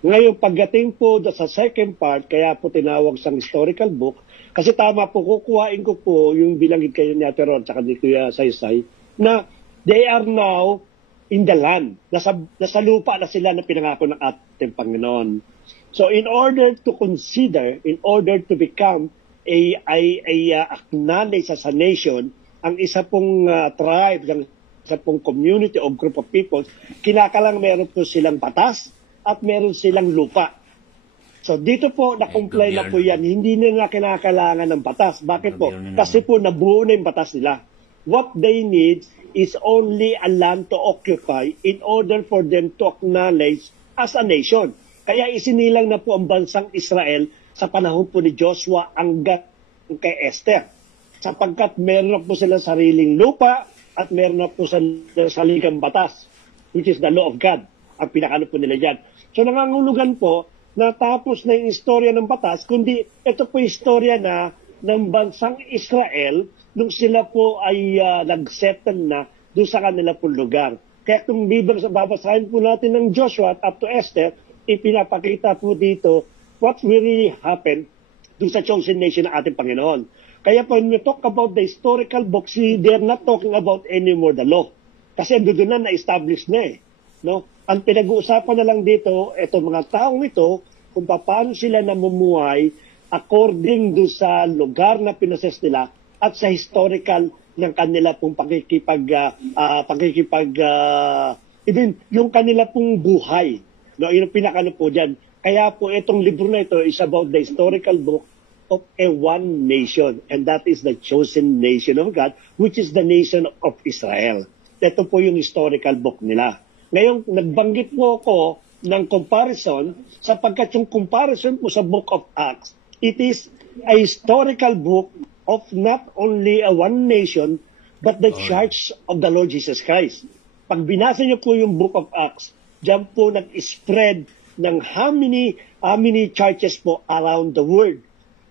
Ngayon, pagdating po sa second part, kaya po tinawag sa historical book, kasi tama po, kukuhain ko po yung bilanggit kayo ni Ate Ron, saka ni Kuya Saysay, na they are now in the land. Nasa lupa na sila na pinangako ng ating Panginoon. So in order to consider, in order to become acknowledged as a nation, ang isa pong tribe, ang isa pong community o group of people, kinakalang meron po silang batas at meron silang lupa. So dito po, na-comply na po yan. Hindi nila kinakailangan ng batas. Bakit po? Kasi po nabuo na yung batas nila. What they need is only a land to occupy in order for them to acknowledge as a nation. Kaya isinilang na po ang bansang Israel sa panahon po ni Joshua hanggang kay Esther. sapagkat meron na po silang sariling lupa at meron na po silang sariling batas, which is the law of God. Ang pinakano po nila dyan. So nangangulugan po na tapos na yung istorya ng batas, kundi ito po yung istorya na ng bansang Israel nung sila po ay nag-settle na doon sa kanila pong lugar. Kaya kung babasahin po natin ng Joshua at up to Esther, ipinapakita po dito what really happened doon sa chosen nation ng ating Panginoon. Kaya po, when we talk about the historical books, they're not talking about anymore the law. Kasi doon na na-establish na eh. No? Ang pinag-uusapan na lang dito, itong mga taong ito, kung paano sila namumuhay according do sa lugar na pinases nila at sa historical ng kanila pong even yung kanila pong buhay. No, yung pinakano po dyan. Kaya po itong libro na ito is about the historical book of a one nation, and that is the chosen nation of God, which is the nation of Israel. Ito po yung historical book nila. Ngayon, nagbanggit po ako ng comparison sapagkat yung comparison po sa Book of Acts, it is a historical book of not only a one nation, but the Church of the Lord Jesus Christ. Pag binasa niyo po yung Book of Acts, diyan po nag-spread ng how many churches po around the world.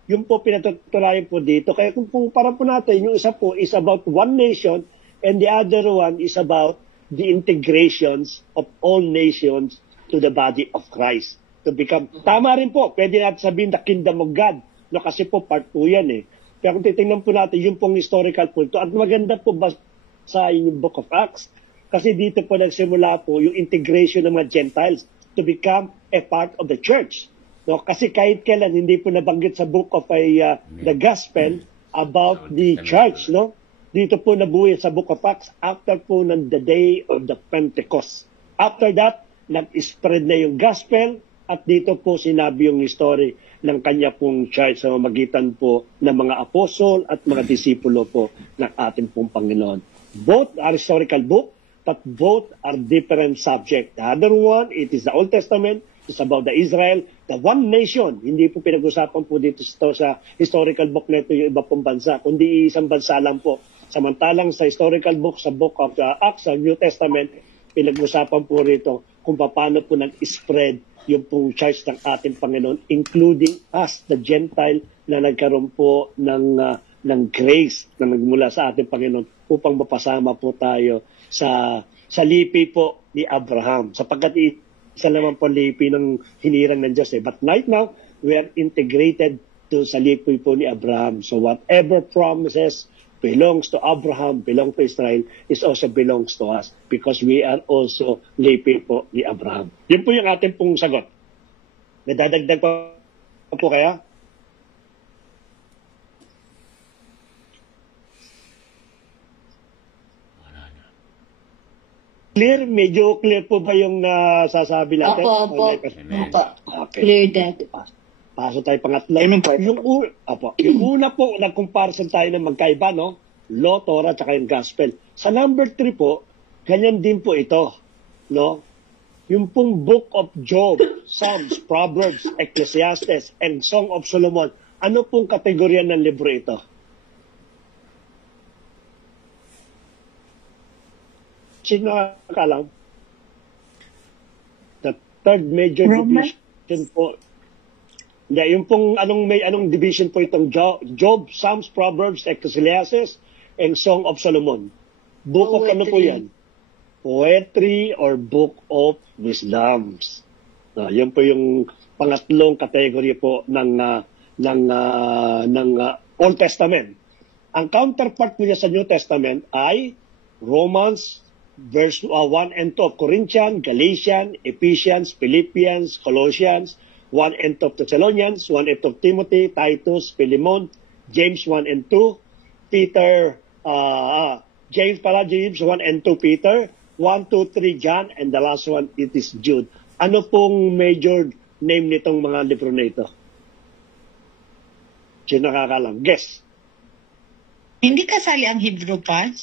Yung po pinatuturayan po dito. Kaya kung para po natin, yung isa po is about one nation and the other one is about the integrations of all nations to the body of Christ. To become, tama rin po, pwede natin sabihin the kingdom of God. No, kasi po part po yan eh. Kaya kung titingnan po natin, yung pong historical po ito. At maganda po sa yung Book of Acts. Kasi dito po nagsimula po yung integration ng mga Gentiles to become a part of the church. No, kasi kahit kailan hindi po nabanggit sa book of the gospel about the church, no? Dito po nabuhay sa Book of Acts after po ng the day of the Pentecost. After that, nag-spread na yung gospel at dito po sinabi yung history ng kanya pong church sa mamagitan po ng mga apostol at mga disipulo po ng ating pong Panginoon. Both are historical book, but both are different subject. The other one, it is the Old Testament. It's about the Israel, the one nation. Hindi po pinag-usapan po dito sa historical book na ito yung iba pong bansa, kundi isang bansa lang po. Samantalang sa historical book, sa Book of the Acts, sa New Testament, pinag-usapan po rito kung paano po nag-spread yung pong church ng ating Panginoon, including us, the Gentile, na nagkaroon po ng grace na nagmula sa ating Panginoon upang mapasama po tayo sa lipi po ni Abraham. Sapagkat isa naman po lipi ng hinirang ng Diyos eh. But right now, we are integrated to sa lipi po ni Abraham. So whatever promises belongs to Abraham, belong to Israel, is also belongs to us because we are also lipi po ni Abraham. Yun po yung ating pong sagot. Nadadagdag pa po kaya? Clear? Medyo clear po ba yung nasasabi natin? Opo. Okay. Clear that. Paso tayo pangatlo. Yung una po, nag-comparison tayo ng magkaiba, no? Law, Torah, tsaka yung Gospel. Sa number 3 po, ganyan din po ito, no? Yung pong Book of Job, Psalms, Proverbs, Ecclesiastes, and Song of Solomon, ano pong kategorya ng libro ito? Sino nakakalam? The third major division po. Yung pong anong division po itong Job, Psalms, Proverbs, Ecclesiastes, and Song of Solomon. Book of ano po yan? Poetry or Book of Wisdoms. Yan po yung pangatlong category po ng Old Testament. Ang counterpart niya sa New Testament ay Romans, verse 1 and 2 of Corinthians, Galatians, Ephesians, Philippians, Colossians, 1 and 2 of Thessalonians, 1 and 2 of Timothy, Titus, Philemon, James 1 and 2, Peter, James 1 and 2 Peter, 1, 2, 3 John, and the last one, it is Jude. Ano pong major name nitong mga libro na ito? Sino nakakalam? Guess. Hindi kasali ang Hebrew pa?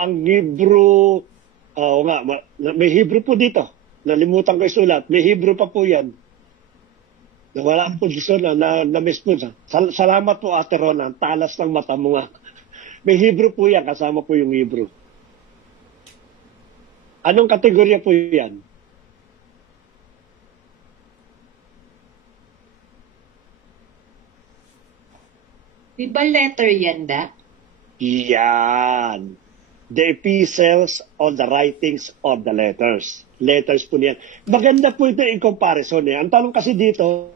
Ang Hebrew, may Hebrew po dito. Nalimutan ko isulat. May Hebrew pa po yan. Wala po gusto na-miss po. Salamat po, Ate Rona. Ang talas ng mata mo nga. May Hebrew po yan. Kasama po yung Hebrew. Anong kategorya po yan? Di ba letter yan, da? Yan. The epistles or the writings of the letters. Letters po niyan. Maganda po ito in comparison. Ang tanong kasi dito,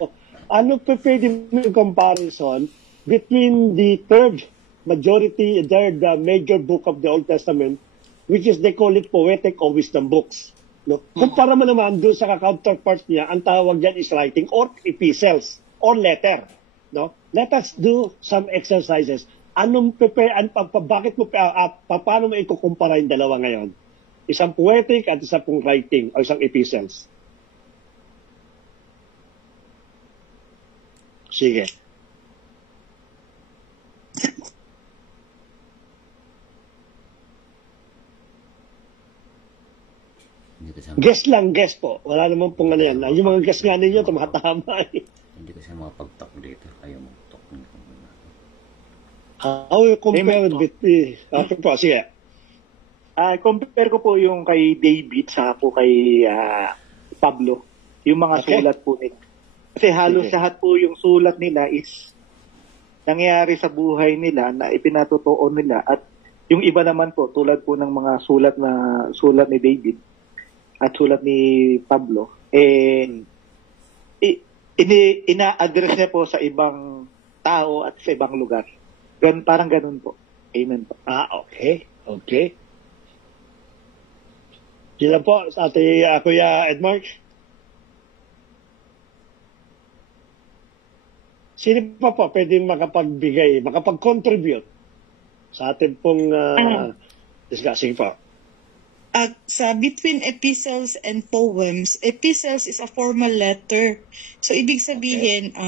ano po pwede mo in comparison between the third major book of the Old Testament, which is they call it poetic or wisdom books. No? Kumpara mo naman doon sa counterpart niya, ang tawag dyan is writing or epistles or letter. No? Let us do some exercises. Bakit mo paano mo ikukumpara yung dalawa ngayon? Isang poetic at isang pong writing o isang epistles. Sige. Guess lang, guess po. Wala naman pong ano yan. Yung mga guess nga ninyo, tumatama eh. Hindi kasi makapag-talk dito. Ayaw mo talk. How you compare between... po, sige. Compare ko po yung kay David sa po kay Pablo. Yung mga sulat po nila. Kasi halos lahat po yung sulat nila is nangyayari sa buhay nila na ipinatotoo nila. At yung iba naman po, tulad po ng mga sulat ni David at sulat ni Pablo, ina-address niya po sa ibang tao at sa ibang lugar. Parang ganun po. Amen po. Okay. Okay. Sila po, Kuya Edmark. Sino pa po pwedeng makapag-contribute sa ating pong discussing po? Sa between epistles and poems, epistles is a formal letter. So, ibig sabihin,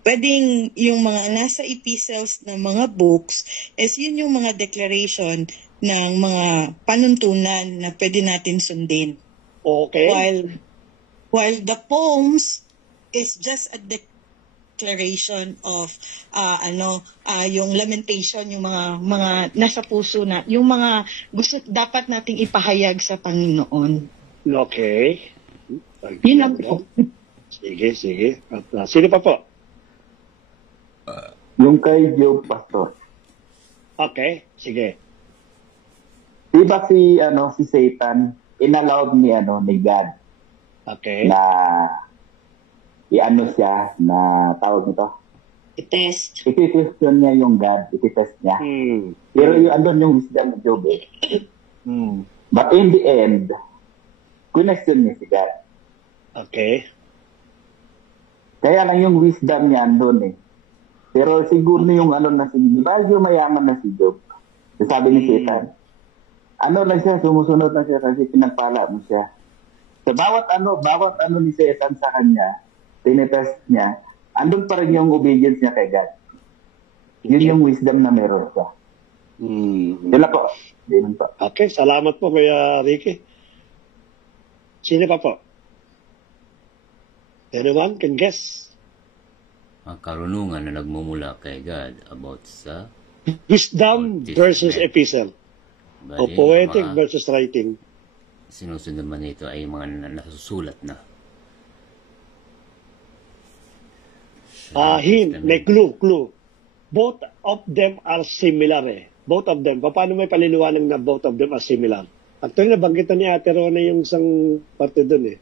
pwedeng yung mga nasa epistles ng mga books is yun yung mga declaration ng mga panuntunan na pwede natin sundin. Okay. While the poems is just a declaration of yung lamentation, yung mga nasa puso na, yung mga gusto dapat nating ipahayag sa Panginoon. Okay. Yun lang po. Sige. At, sino pa po? Yung kay Job, Pastor. Okay, sige. Diba si Satan, inallowed ni God. Okay. Na siya na tawag nito. I-test. Iti-question niya yung God, iti-test niya. Pero andun yung wisdom ni Job eh. But in the end, question niya si God. Okay. Kaya lang yung wisdom niya andun eh. Pero siguro yung medyo mayaman na si Job. Sabi ni Satan, lang siya, sumusunod na siya kasi pinagpala mo siya. Sa bawat ni Satan sa kanya, tinetest niya, andun pa rin yung obedience niya kay God. Yun yung wisdom na meron siya. Yun po. Okay, salamat po Kuya Ricky. Sino pa po? Anyone can guess? Ang karunungan na nagmumula kay God about sa Wisdom versus epistle. O poetic versus writing. Sinusunod man ito ay mga nasusulat na. May clue. Both of them are similar eh. Both of them. Paano may paliliwanag na both of them are similar? Actually, nabanggit ni Ate Rona yung isang parte dun eh.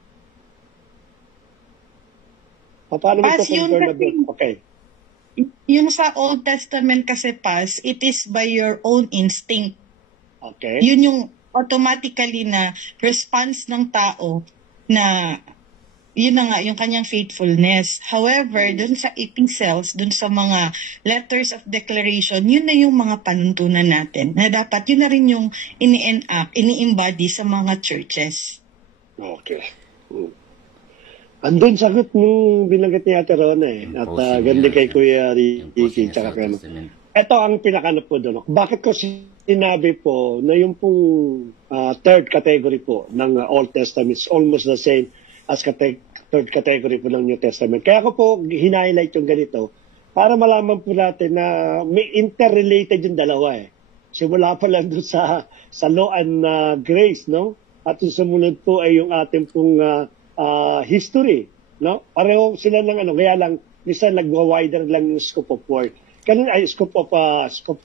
Paano mo ito compare na both? Okay. Yung sa Old Testament kasi it is by your own instinct. Okay. Yun yung automatically na response ng tao na yun na nga, yung kanyang faithfulness. However, dun sa epistles, dun sa mga letters of declaration, yun na yung mga panuntunan natin. Na dapat, yun na rin yung ini-embody sa mga churches. Okay. Andun sagot nung binanggit ni Ate Rona eh. At ganda kay Kuya Ricky. Ito ang pinakanap po doon. Bakit ko sinabi po na yung pong third category po ng Old Testament is almost the same as third category po ng New Testament. Kaya ko po hinighlight yung ganito para malaman po natin na may interrelated yung dalawa eh. Simula pa lang doon sa law and grace, no? At yung sumunod po ay yung ating pong history, no? Pareho sila ng kaya lang minsan nagwa-wider lang yung scope of work. Ganun ay scope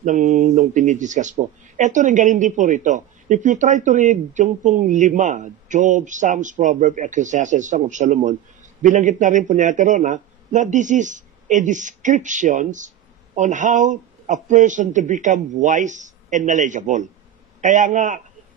nung tinidiscuss ko. Ito rin ganun din po rito. If you try to read yung pong 5, Job, Psalms, Proverbs, Ecclesiastes, Song of Solomon, bilanggit na rin po ni Ate Rona, na this is a descriptions on how a person to become wise and knowledgeable. Kaya nga,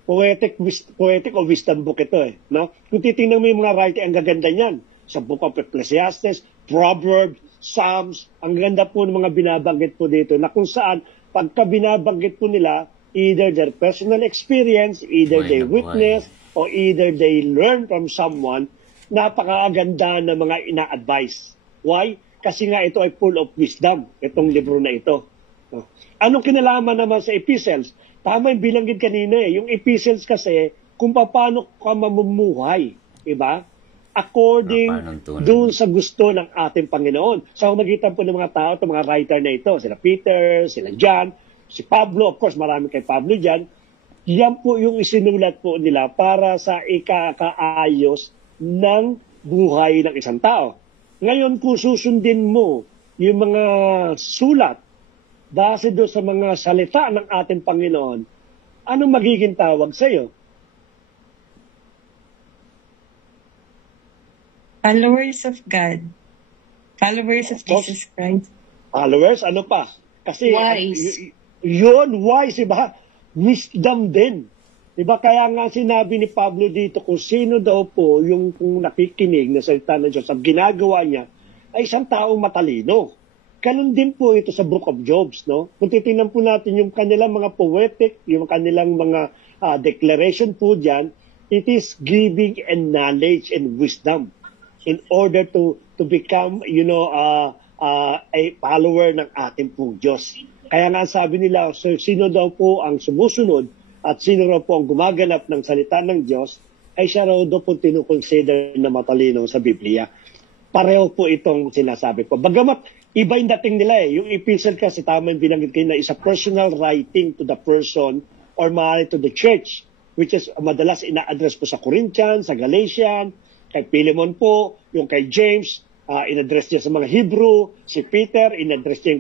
poetic o wisdom book ito eh. No? Kung titingnan mo yung mga writing, ang gaganda niyan. Sa Book of Ecclesiastes, Proverbs, Psalms, ang ganda po ng mga binabanggit po dito na kung saan, pagka binabanggit po nila, either their personal experience, either they witness, or either they learn from someone, napakaganda na mga ina-advise. Why? Kasi nga ito ay full of wisdom, itong libro na ito. Anong kinalaman naman sa epistles? Tama yung bilanggit kanina eh. Yung epistles kasi, kung paano ka mamumuhay, diba? According doon sa gusto ng ating Panginoon. Sa magitan po ng mga tao, itong mga writer na ito, sila Peter, sila John, si Pablo, of course, marami kay Pablo dyan. Yan po yung isinulat po nila para sa ikakaayos ng buhay ng isang tao. Ngayon, kung susundin mo yung mga sulat base doon sa mga salita ng ating Panginoon, anong magiging tawag sa iyo? Followers of God. Followers of Jesus Christ. Followers, ano pa? Kasi Wise. Yun, wise, diba? Wisdom din. Diba? Kaya nga sinabi ni Pablo dito kung sino daw po yung kung nakikinig na salita ng Diyos at ginagawa niya ay isang taong matalino. Ganun din po ito sa Book of Jobs, no? Kung titingnan po natin yung kanilang mga poetic, yung kanilang mga declaration po dyan, it is giving and knowledge and wisdom in order to become, a follower ng ating pong Diyos. Kaya nga sabi nila, so, sino daw po ang sumusunod at sino raw po ang gumaganap ng salita ng Diyos, ay siya raw daw po tinukonsider na matalino sa Biblia. Pareho po itong sinasabi ko. Bagamat iba yung dating nila eh. Yung epistle kasi tama yung binanggit kayo na is a personal writing to the person or maaari to the church, which is madalas ina-address po sa Corinthians, sa Galatians, kay Philemon po, yung kay James, in-address niya sa mga Hebrew, si Peter, in-address niya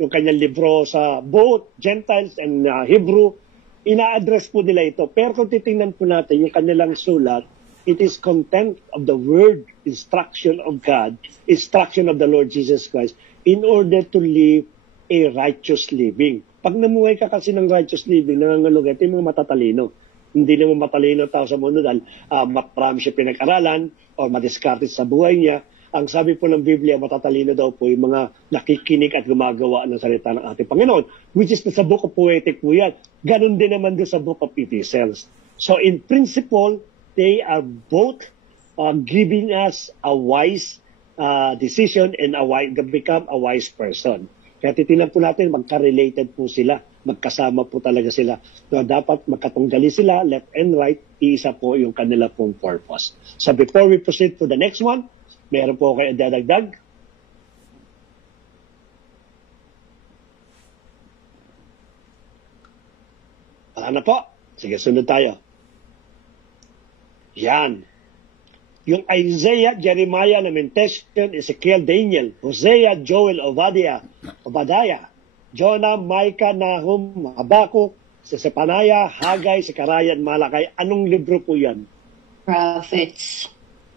yung kanyang libro sa both Gentiles and Hebrew, ina-address po nila ito. Pero kung titingnan po natin yung kanilang sulat, it is content of the word, instruction of God, instruction of the Lord Jesus Christ, in order to live a righteous living. Pag namuhay ka kasi ng righteous living, nangangalugat, yung mga matatalino. Hindi naman matalino tao sa mundo dahil marami siya pinag-aralan o madiskarte sa buhay niya. Ang sabi po ng Biblia, matatalino daw po yung mga nakikinig at gumagawa ng salita ng ating Panginoon, which is sa Book of Poetic po yan. Ganon din naman doon sa Book of Epistles. So in principle, they are both giving us a wise decision and become a wise person. Kaya titingnan po natin, magka-related po sila. Magkasama po talaga sila. So, dapat magkatunggali sila, left and right, iisa po yung kanila pong purpose. So before we proceed to the next one, meron po kayo dadagdag? Ano po? Sige, sunod tayo. Yan. Yung Isaiah, Jeremiah, Lamentation, Ezekiel, Daniel, Hosea, Joel, Obadiah, Jonah, Micah, Nahum, Habakkuk, Zephaniah, Haggai, Zekaraya, at Malakay. Anong libro po yan? Prophets.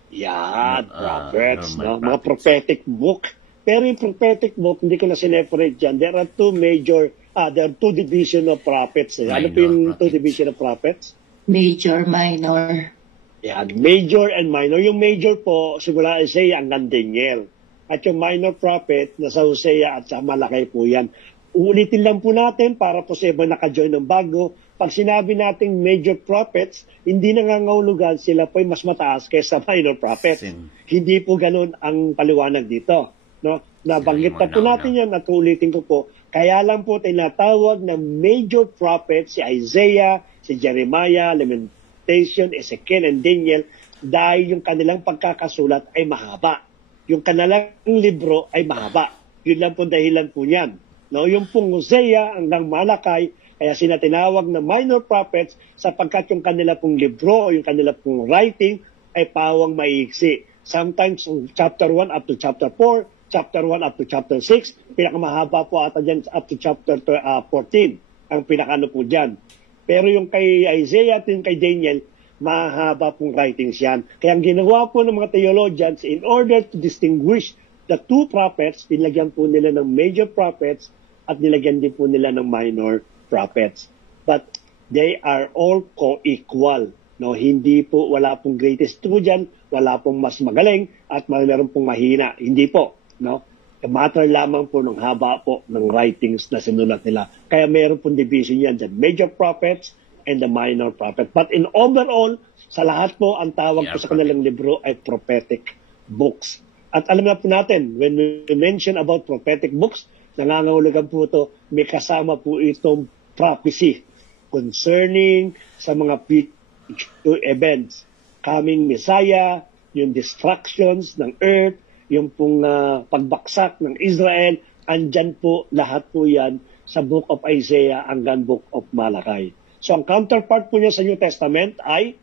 Yan, prophets, no? Mga prophetic book. Pero yung prophetic book, hindi ko na sineparate dyan. There are two division of prophets. Ano po yung two division of prophets? Major, minor. Yan, major and minor. Yung major po, simula Isaiah hanggang Daniel. At yung minor prophet, nasa Hosea at sa Malakay po yan. Uulitin lang po natin para po sa iba naka-join ng bago. Pag sinabi nating major prophets, hindi nangangahulugan sila po mas mataas kaysa minor prophets. Hindi po ganun ang paliwanag dito. No? Nabanggit na po natin yan at uulitin ko po. Kaya lang po tinatawag na major prophets si Isaiah, si Jeremiah, Lamentation, Ezekiel, and Daniel dahil yung kanilang pagkakasulat ay mahaba. Yung kanilang libro ay mahaba. Yun lang po dahilan po niyan. No, yung pong Hosea hanggang Malakay, kaya sila tinawag na minor prophets sapagkat yung kanila pong libro o yung kanila pong writing ay pawang maiksi. Sometimes chapter 1 up to chapter 4, chapter 1 up to chapter 6, pinakamahaba po ata dyan up to chapter 14, ang pinakano po dyan. Pero yung kay Isaiah at yung kay Daniel, mahaba pong writings yan. Kaya ang ginawa po ng mga theologians, in order to distinguish the two prophets, nilagyan po nila ng major prophets at nilagyan din po nila ng minor prophets. But they are all co-equal. No, hindi po, wala pong greatest two dyan, wala pong mas magaling at meron pong mahina. Hindi po. No? Matter lamang po ng haba po ng writings na sinulat nila. Kaya meron pong division yan dyan. Major prophets and the minor prophet. But in overall, sa lahat po, ang tawag po sa kanilang libro ay prophetic books. At alam na po natin, when we mention about prophetic books, nangangahulugan po ito, may kasama po itong prophecy concerning sa mga future events. Coming Messiah, yung destructions ng earth, yung pong pagbaksak ng Israel, andyan po lahat po yan sa Book of Isaiah hanggang Book of Malakay. So ang counterpart po niya sa New Testament ay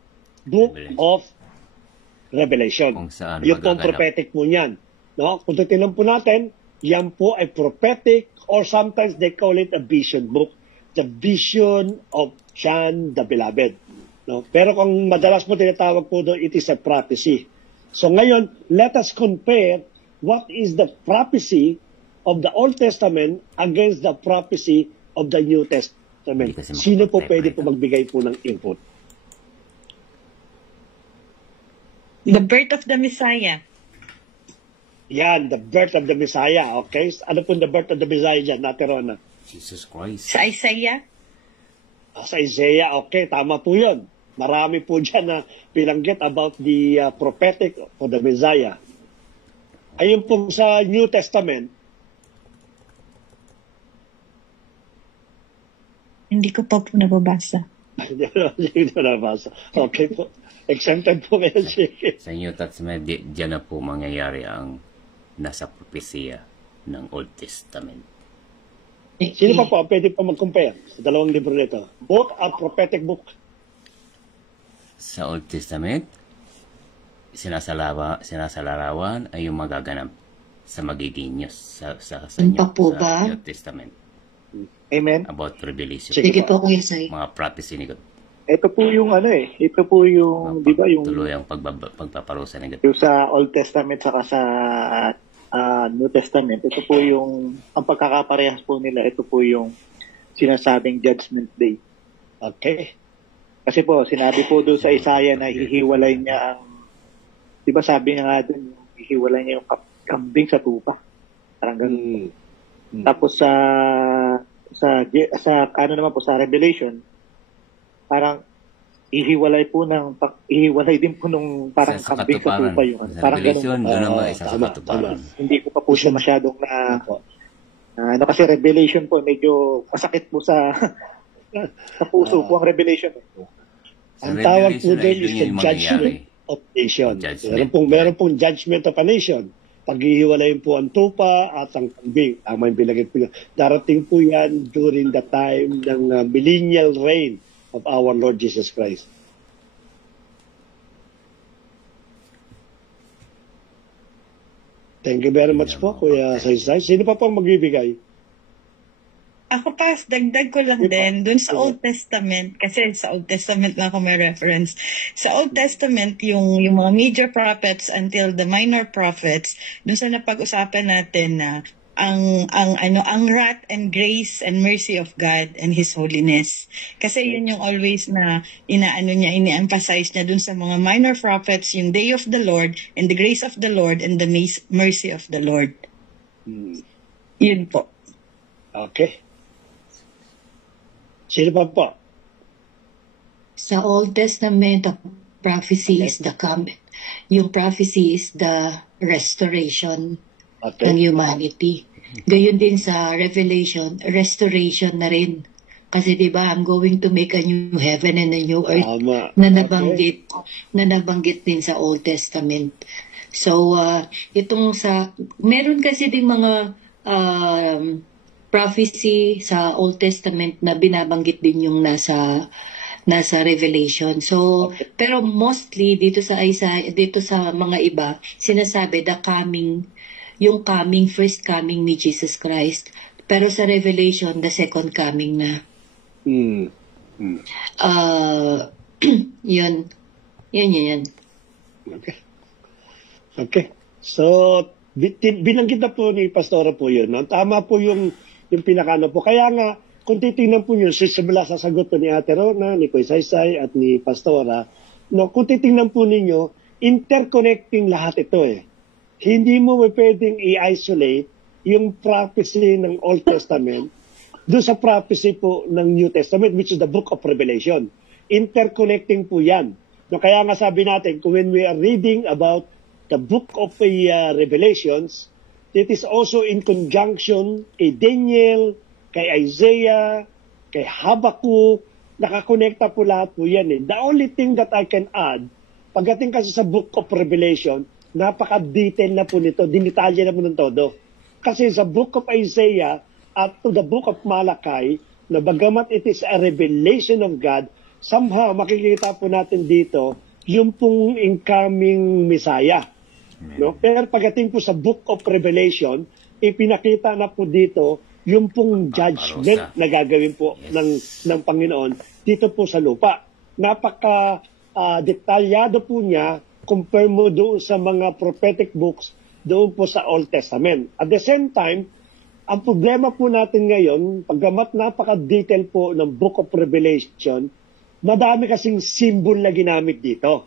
Book of Revelation. Yung pong prophetic po niyan. No? Kung titignan po natin, yan po ay prophetic or sometimes they call it a vision book. The vision of John the Beloved. No? Pero kung madalas po tinatawag po doon, it is a prophecy. So ngayon, let us compare what is the prophecy of the Old Testament against the prophecy of the New Testament. Sino po pwede po magbigay po ng input? The birth of the Messiah. Yan, the birth of the Messiah. Okay? Ano po the birth of the Messiah dyan, Ate Rona? Jesus Christ. Sa Isaiah? Sa Isaiah, okay, tama po yun. Marami po dyan na pinanggit about the prophetic for the Messiah. Ayun po sa New Testament. Hindi ko pa po nababasa. Hindi ko nabasa. Okay po. Exempted po kayo. Sa New Testament, diyan na po mangyayari ang nasa propesya ng Old Testament. Sino pa po pwede pa mag-compare sa dalawang libro nito? Both are prophetic book. Sa Old Testament, sinasalarawan ay yung magaganap sa magiging Diyos sa New Testament. Amen. About Revelation. Sige po, Kuya Sai. Mga prophecy ni God. Ito po yung ito po yung, di ba, yung tuluyang pagpaparusa ni God. Yung sa Old Testament saka sa New Testament, ito po yung, ang pagkakaparehas po nila, ito po yung sinasabing Judgment Day. Okay. Kasi po, sinabi po doon sa Isaiah na hihiwalay niya ang, di ba sabi niya nga doon, hihiwalay niya yung kambing sa tupa. Parang ganun. Tapos sa ano naman po, sa Revelation, parang ihiwalay din po nung parang sa kambing sa tupa yung sa parang Revelation, ganun. doon naman isa sa katuparan. Hindi ko pa po siya masyadong ano kasi Revelation po, medyo masakit po sa puso po ang Revelation. Ang tawag po doon is the judgment of nation. Meron pong judgment of a nation. Paghihiwalayin po ang tupa at ang kambing. Tama yung bilagay po yan. Darating po yan during the time ng millennial reign of our Lord Jesus Christ. Thank you very much po, Kuya Saysay. Sino pa pong magbibigay? Ako pa, dagdag ko lang din, dun sa Old Testament, kasi sa Old Testament lang ako may reference. Sa Old Testament, yung mga major prophets until the minor prophets, dun sa napag-usapan natin na ang wrath and grace and mercy of God and His holiness. Kasi yun yung always na ini-emphasize niya dun sa mga minor prophets, yung day of the Lord and the grace of the Lord and the mercy of the Lord. Yun po. Okay. Sino pa po? Sa Old Testament, the prophecy is the coming. Yung prophecy is the restoration ng humanity. Gayon din sa Revelation, restoration na rin Kasi 'di ba, I'm going to make a new heaven and a new earth Tama. na nabanggit din sa Old Testament. So itong meron kasi ding mga prophecy sa Old Testament na binabanggit din yung nasa Revelation. So pero mostly dito sa Isaiah, dito sa mga iba, sinasabi yung first coming ni Jesus Christ. Pero sa Revelation, the second coming na. Yun. Okay. So, binanggit na po ni Pastora po yun. No? Tama po yung pinakano po. Kaya nga, kung titingnan po nyo, simula sa sagot po ni Ate Rona, ni Kuya Saysay, at ni Pastora, no, kung titingnan po ninyo, interconnecting lahat ito eh. Hindi mo pwedeng i-isolate yung prophecy ng Old Testament doon sa prophecy po ng New Testament, which is the book of Revelation. Interconnecting po yan. No, kaya nga sabi natin, when we are reading about the book of Revelations, it is also in conjunction kay Daniel, kay Isaiah, kay Habakkuk, nakakonekta po lahat po yan eh. The only thing that I can add, pagdating kasi sa book of Revelation, napaka-detail na po nito, dinitalya na po ng todo. Kasi sa book of Isaiah at to the book of Malachi, na bagamat it is a revelation of God, somehow makikita po natin dito yung pong incoming Messiah. No? Pero pagdating po sa book of Revelation, ipinakita na po dito yung pong judgment na gagawin po ng Panginoon dito po sa lupa. Napaka-detalyado po niya compare mo doon sa mga prophetic books doon po sa Old Testament. At the same time, ang problema po natin ngayon, paggamat napaka-detail po ng Book of Revelation, madami kasing symbol na ginamit dito.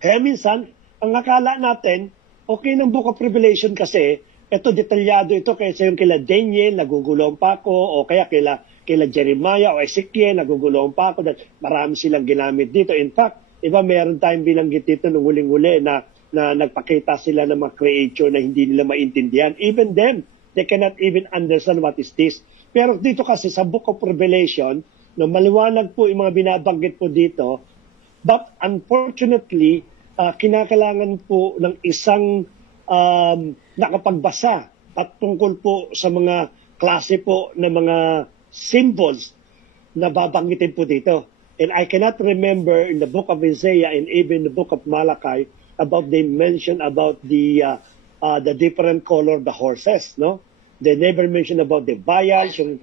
Kaya minsan, ang akala natin, okay ng Book of Revelation kasi, ito detalyado ito, kaysa yung kila Daniel, nagugulong pa ako, o kaya kila Jeremiah o Ezekiel, nagugulong pa ako, dahil marami silang ginamit dito. In fact, iba meron tayong bilanggit dito nung huling-huli na nagpakita sila ng mga creature na hindi nila maintindihan. Even them, they cannot even understand what is this. Pero dito kasi sa Book of Revelation, no, maliwanag po yung mga binabanggit po dito, but unfortunately, kinakailangan po ng isang nakapagbasa at tungkol po sa mga klase po ng mga symbols na babanggitin po dito. And I cannot remember in the book of Isaiah and even the book of Malachi about they mention about the different color of the horses, no? They never mention about the vials, yung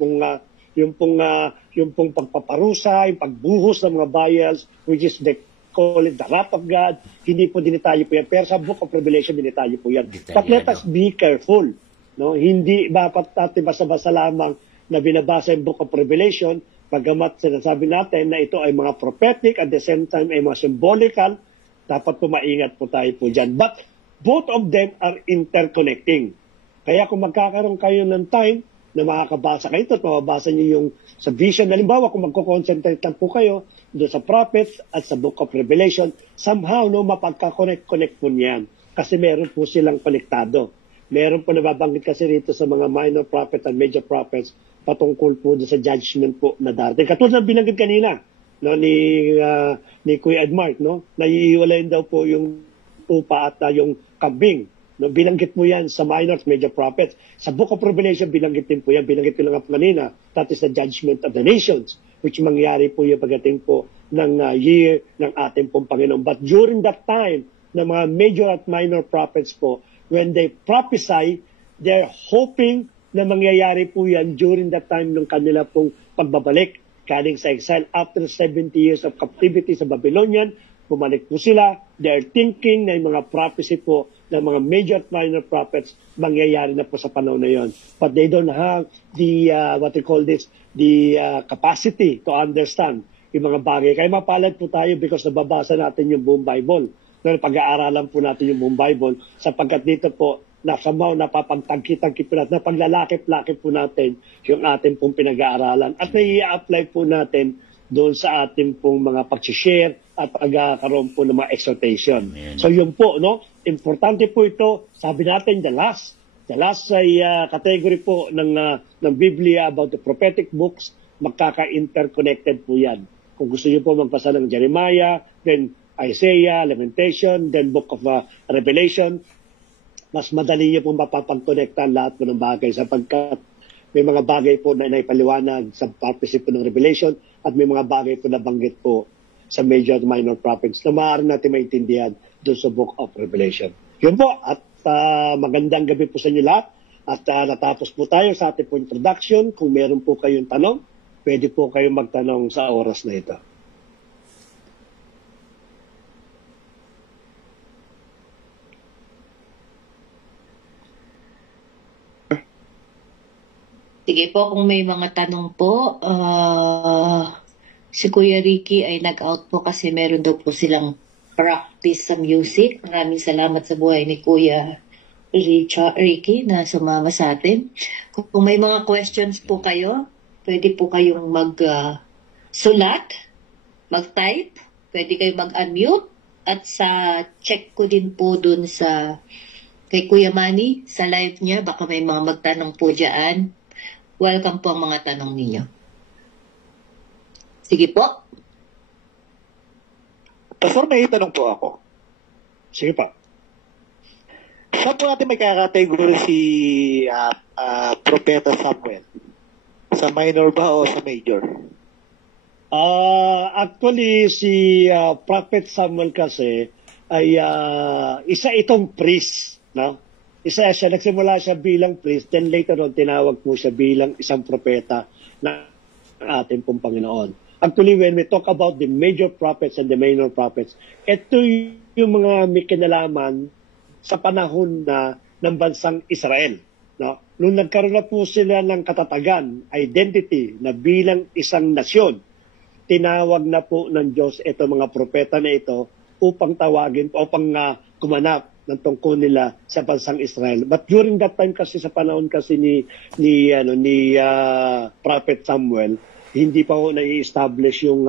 pong pagpaparusa, yung pagbuhos ng mga vials, which is they call it the wrath of God. Hindi po dinitalyo po yan. Pero sa Book of Revelation, dinitalyo po yan. But let us be careful, no? Hindi dapat natin basta-basta lamang na binabasa yung Book of Revelation, paggamat sinasabi natin na ito ay mga prophetic, at the same time ay mga symbolical, dapat po maingat po tayo po dyan. But both of them are interconnecting. Kaya kung magkakaroon kayo ng time na makakabasa kayo ito at mababasa niyo yung sa vision, halimbawa kung magko-concentrate lang po kayo doon sa prophets at sa Book of Revelation, somehow no, mapagka-connect po niyan. Kasi meron po silang konektado. Meron po nababanggit kasi rito sa mga minor prophets at major prophets patungkol po doon sa judgment po na darating. Katulad ng binanggit kanina, no, ni Kuya Edmark, no, naiiwalayin daw po yung tupa at yung kambing. No, binanggit mo yan sa minor at major prophets. Sa Book of Revelation, binanggit din po yan. Binanggit ko lang kanina. That is the judgment of the nations, which mangyari po yung pagdating po ng year ng ating pong Panginoon. But during that time, ng mga major at minor prophets po, when they prophesy, they're hoping na mangyayari po yan during that time ng kanila pong pagbabalik galing sa exile. After 70 years of captivity sa Babylonian, bumalik po sila. They're thinking na yung mga prophecy po ng mga major at minor prophets mangyayari na po sa panahon na yon. But they don't have the, capacity to understand yung mga bagay. Kaya mapalad po tayo because nababasa natin yung buong Bible. Pag-aaralan po natin yung buong Bible sapagkat dito po napapagtagkit-tagkit po natin, napaglalakip-lakip po natin yung ating pong pinag-aaralan. At nai-apply po natin doon sa ating pong mga pag-share at pagkakaroon po ng mga exhortation. Amen. So yun po, no? Importante po ito. Sabi natin, the last ay category po ng Biblia about the prophetic books magkaka-interconnected po yan. Kung gusto niyo po magbasa ng Jeremiah, then Isaiah, Lamentation, then Book of Revelation, mas madali niyo po mapapag-connectan lahat po ng bagay sapagkat may mga bagay po na naipaliwanag sa prophecy po ng Revelation at may mga bagay po na banggit po sa major at minor prophets na maaari natin maintindihan doon sa Book of Revelation. Yun po, at magandang gabi po sa inyo lahat. At natapos po tayo sa ating po introduction. Kung meron po kayong tanong, pwede po kayong magtanong sa oras na ito. Sige po, kung may mga tanong po, si Kuya Ricky ay nag-out po kasi meron daw po silang practice sa music. Maraming salamat sa buhay ni Kuya Ricky na sumama sa atin. Kung may mga questions po kayo, pwede po kayong mag-sulat, mag-type, pwede kayong mag-unmute, at sa check ko din po dun sa kay Kuya Manny, sa live niya, baka may mga magtanong po dyan. Welcome po ang mga tanong ninyo. Sige po. Pastor, may tanong po ako. Sige pa. Saan po natin may kakategory si Propeta Samuel? Sa minor ba o sa major? Actually, si Prophet Samuel kasi ay isa itong priest, no? Isa siya, nagsimula siya bilang priest, then later on tinawag po siya bilang isang propeta ng ating pong Panginoon. Actually, when we talk about the major prophets and the minor prophets, ito yung mga may kinalaman sa panahon na ng bansang Israel. No? Nung nagkaroon na po sila ng katatagan, identity na bilang isang nasyon, tinawag na po ng Diyos itong mga propeta na ito upang tawagin, upang kumanap ng tungkol nila sa bansang Israel. But during that time kasi, sa panahon kasi ni Prophet Samuel, hindi pa po na-establish yung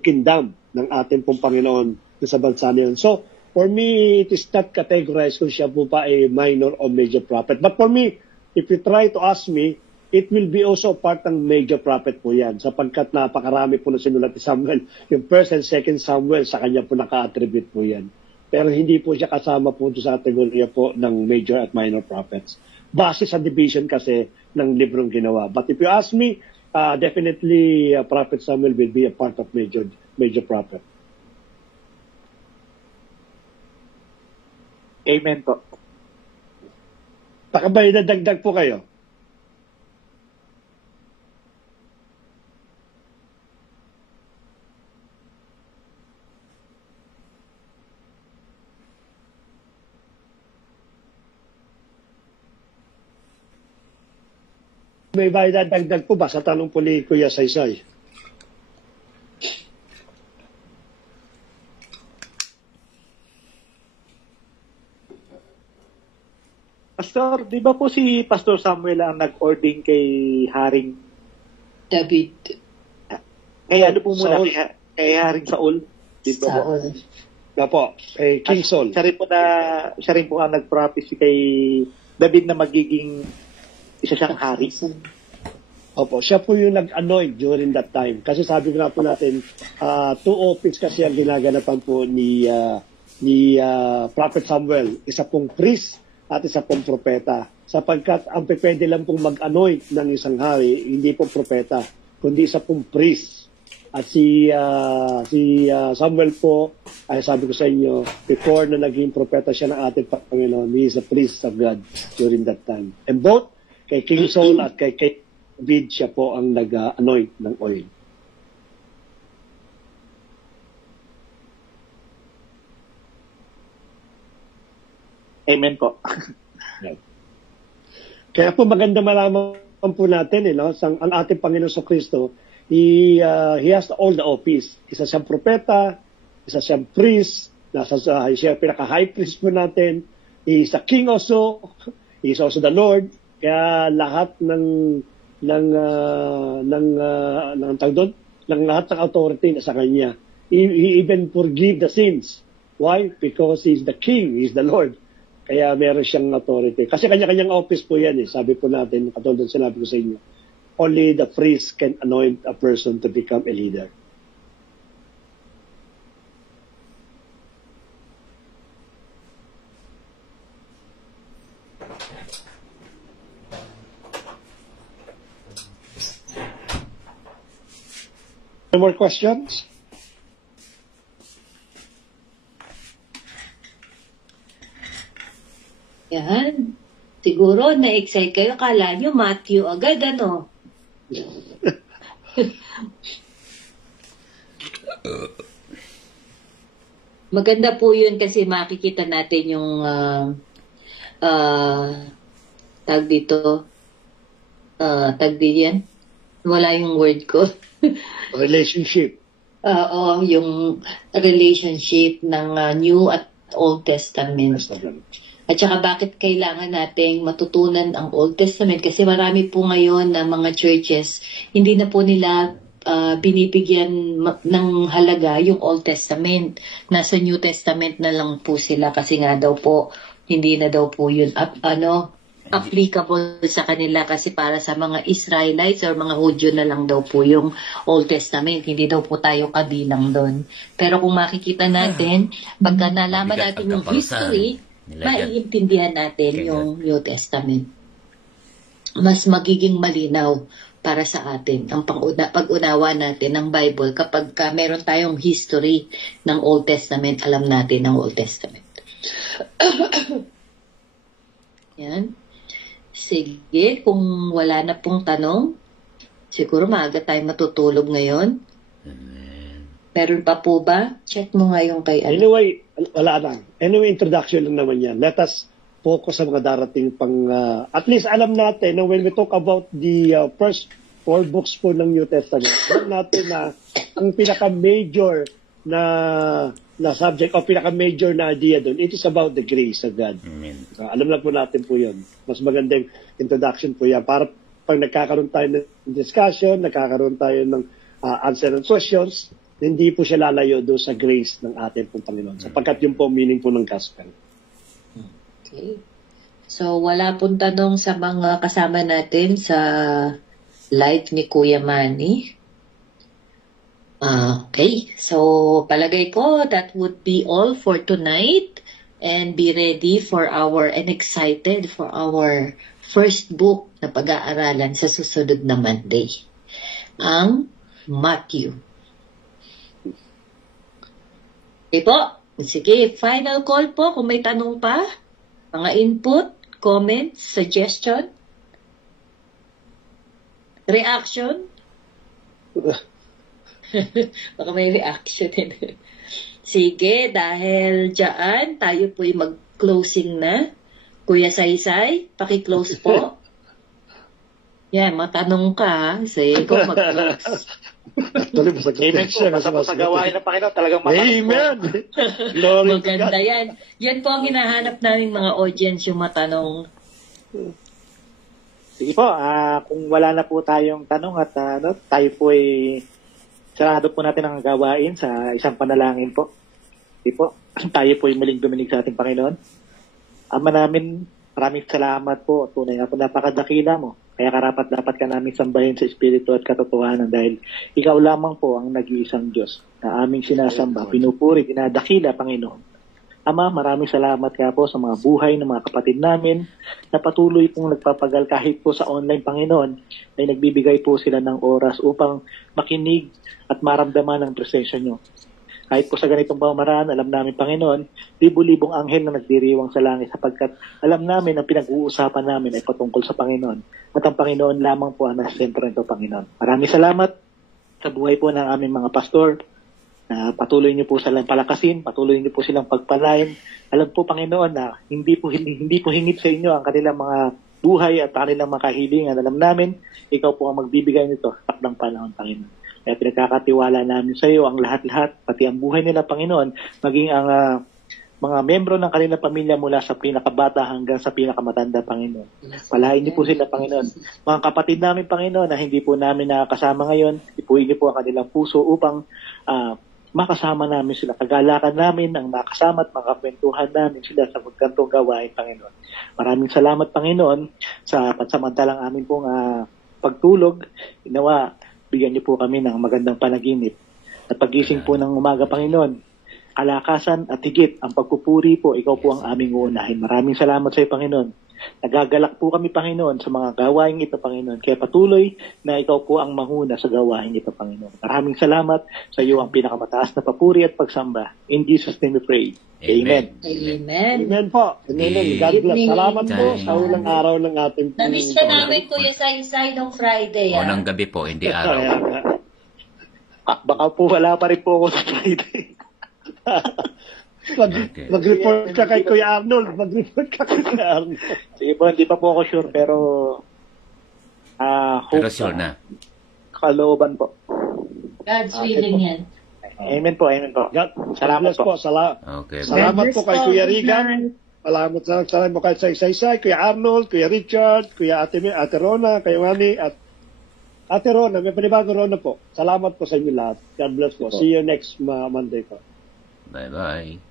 kingdom ng ating pong Panginoon sa bansa na yun. So, for me, it is not categorized kung siya po pa ay minor or major prophet. But for me, if you try to ask me, it will be also part ng major prophet po yan. Sapagkat napakarami po na sinulat ni Samuel. Yung 1st and 2nd Samuel, sa kanya po naka-attribute po yan. Pero hindi po siya kasama po sa kategorya po ng major at minor prophets. Base sa division kasi ng librong ginawa. But if you ask me, definitely Prophet Samuel will be a part of major prophet. Amen po. Baka ba idadagdag po kayo? May ba idadagdag po ba sa tanong po ni Kuya Saysay? Pastor, di ba po si Pastor Samuel ang nag-ording kay Haring David. Kay ano po muna, kay Haring Saul? Di ba po? Saul. Opo, King Saul. Siya rin po ang nag-prophecy kay David na magiging isa siyang hari. Opo, siya po yung nag-anoint during that time. Kasi sabi ko na po natin, two office kasi ang ginaganapan po ni Prophet Samuel. Isa pong priest at isa pong propeta. Sapagkat ang pwede lang pong mag-anoint ng isang hari, hindi pong propeta, kundi isa pong priest. At si Samuel po, ay sabi ko sa inyo, before na naging propeta siya ng ating Panginoon, he is a priest of God during that time. And both kay King Saul at kay David, siya po ang nag-anoint ng oil. Amen po. Kaya po maganda malaman po natin, no? Ang ating Panginoon sa Kristo, he has all the office. Isa siyang propeta, isa siyang priest, siya pinaka-high priest po natin, he is a king also, he is also the Lord. Kaya lahat ng lahat ng authority na sa kanya. He even forgive the sins. Why? Because he's the king, he's the Lord. Kaya meron siyang authority. Kasi kanya-kanyang office po yan eh. Sabi po natin, katulad sinabi ko sa inyo. only the priest can anoint a person to become a leader. Any more questions? Yan. Siguro na-excite kayo. Kala nyo Matthew agad, ano? Maganda po yun kasi makikita natin yung tag dito. Tag din yan. Wala yung word ko. Relationship. Oo, yung relationship ng New at Old Testament. At saka bakit kailangan nating matutunan ang Old Testament? Kasi marami po ngayon na mga churches, hindi na po nila binibigyan ng halaga yung Old Testament. Nasa New Testament na lang po sila kasi nga daw po, hindi na daw po yun applicable sa kanila kasi para sa mga Israelites or mga Hudyo na lang daw po yung Old Testament. Hindi daw po tayo kabilang doon. Pero kung makikita natin, pagka nalaman natin yung history, maiintindihan natin yung New Testament. Mas magiging malinaw para sa atin ang pag-unawa natin ng Bible kapag meron tayong history ng Old Testament, alam natin ang Old Testament. Yan. Sige, kung wala na pong tanong, siguro maaga tayo matutulog ngayon. Meron pa po ba? Check mo nga yung kay Anyway, wala na. Anyway, introduction lang naman yan. Let us focus sa mga darating pang... at least alam natin na when we talk about the first 4 books po ng New Testament, alam natin na ang pinaka-major na subject o pinaka-major na idea doon, it is about the grace of God. Amen. Alam na po natin po yun. Mas magandang introduction po yan. Para pag nagkakaroon tayo ng discussion, nagkakaroon tayo ng answer and questions, hindi po siya lalayo doon sa grace ng ating pong Panginoon. Sapagkat yun po meaning po ng gospel. Okay. So, wala pong tanong sa mga kasama natin sa live ni Kuya Manny. Okay. So, palagay ko that would be all for tonight. And be ready for and excited for our first book na pag-aaralan sa susunod na Monday. Ang Matthew. Okay po. Sige, final call po kung may tanong pa. Mga input, comments, suggestion, reaction. Baka may reaction din. Sige, dahil dyan, tayo po'y mag-closing na. Kuya Saysay, paki-close po. Yan, matanong ka. Sige ko, mag-close. Actually, Amen po. Sa gawain ng Panginoon, talagang Amen! Maganda yan. Yan po ang hinahanap namin mga audience, yung matanong. Sige po, kung wala na po tayong tanong at tayo po ay sarado po natin ang gawain sa isang panalangin po. Sige po, tayo po ay muling duminig sa ating Panginoon. Ama namin, maraming salamat po. Tunay nga po, napakadakila mo. Kaya karapat-dapat ka namin sambahin sa Espiritu at katotohanan dahil ikaw lamang po ang nag-iisang Diyos na aming sinasamba, pinupuri, dinadakila, Panginoon. Ama, maraming salamat ka po sa mga buhay ng mga kapatid namin na patuloy pong nagpapagal kahit po sa online, Panginoon, ay nagbibigay po sila ng oras upang makinig at maramdaman ang presensya nyo. Kahit po sa ganitong pamamaraan, alam namin, Panginoon, libo-libong anghel na nagdiriwang sa langit sapagkat alam namin ang pinag-uusapan namin ay patungkol sa Panginoon. At ang Panginoon lamang po ang nasa sentro nito, Panginoon. Maraming salamat sa buhay po ng aming mga pastor. Patuloy niyo po silang palakasin, patuloy niyo po silang pagpalain. Alam po, Panginoon, na hindi po hingit sa inyo ang kanilang mga buhay at kanilang mga kahilingan. Alam namin, ikaw po ang magbibigay nito sa takdang panahon, Panginoon. Kaya pinagkakatiwala namin sa iyo ang lahat-lahat, pati ang buhay nila, Panginoon, maging ang mga membro ng kanilang pamilya mula sa pinakabata hanggang sa pinakamatanda, Panginoon. Palain niyo po sila, Panginoon. Mga kapatid namin, Panginoon, na hindi po namin nakakasama ngayon, ipuhin niyo po ang kanilang puso upang makasama namin sila. Kagalakan namin ang makasama at makakwentuhan namin sila sa magkantong gawain, Panginoon. Maraming salamat, Panginoon, sa pansamantalang amin pong pagtulog. Inawa, bigyan niyo po kami ng magandang panaginip. At pagising po ng umaga, Panginoon, kalakasan at higit ang pagpupuri po, ikaw po ang aming uunahin. Maraming salamat sa iyo, Panginoon. Nagagalak po kami, Panginoon, sa mga gawain ito, Panginoon. Kaya patuloy na ikaw po ang mahuna sa gawain ito, Panginoon. Maraming salamat sa iyo ang pinakamataas na papuri at pagsamba. In Jesus' name we pray. Amen. Amen. Amen po. Amen. God bless. Salamat po sa ulang araw ng ating Namiss ka namin, Kuya Saysay, nung Friday. O ng gabi po, hindi araw. Kaya nga. Baka po wala pa rin po ako sa Friday. Mag-report ka kay Kuya Arnold. Mag-report ka kay Kuya Arnold. Sige po, hindi pa po ako sure, pero Pero sure na. kalooban po. God's willing yan. Amen po, amen po. God Salamat bless po. Okay. Salamat po kay Kuya Regan. Salamat po kay Saysay, Kuya Arnold, Kuya Richard, Kuya Ate Rona, Kuya Wani, at Ate Rona. May panibago Rona po. Salamat po sa inyo lahat. God bless po. See you next Monday po. Bye-bye.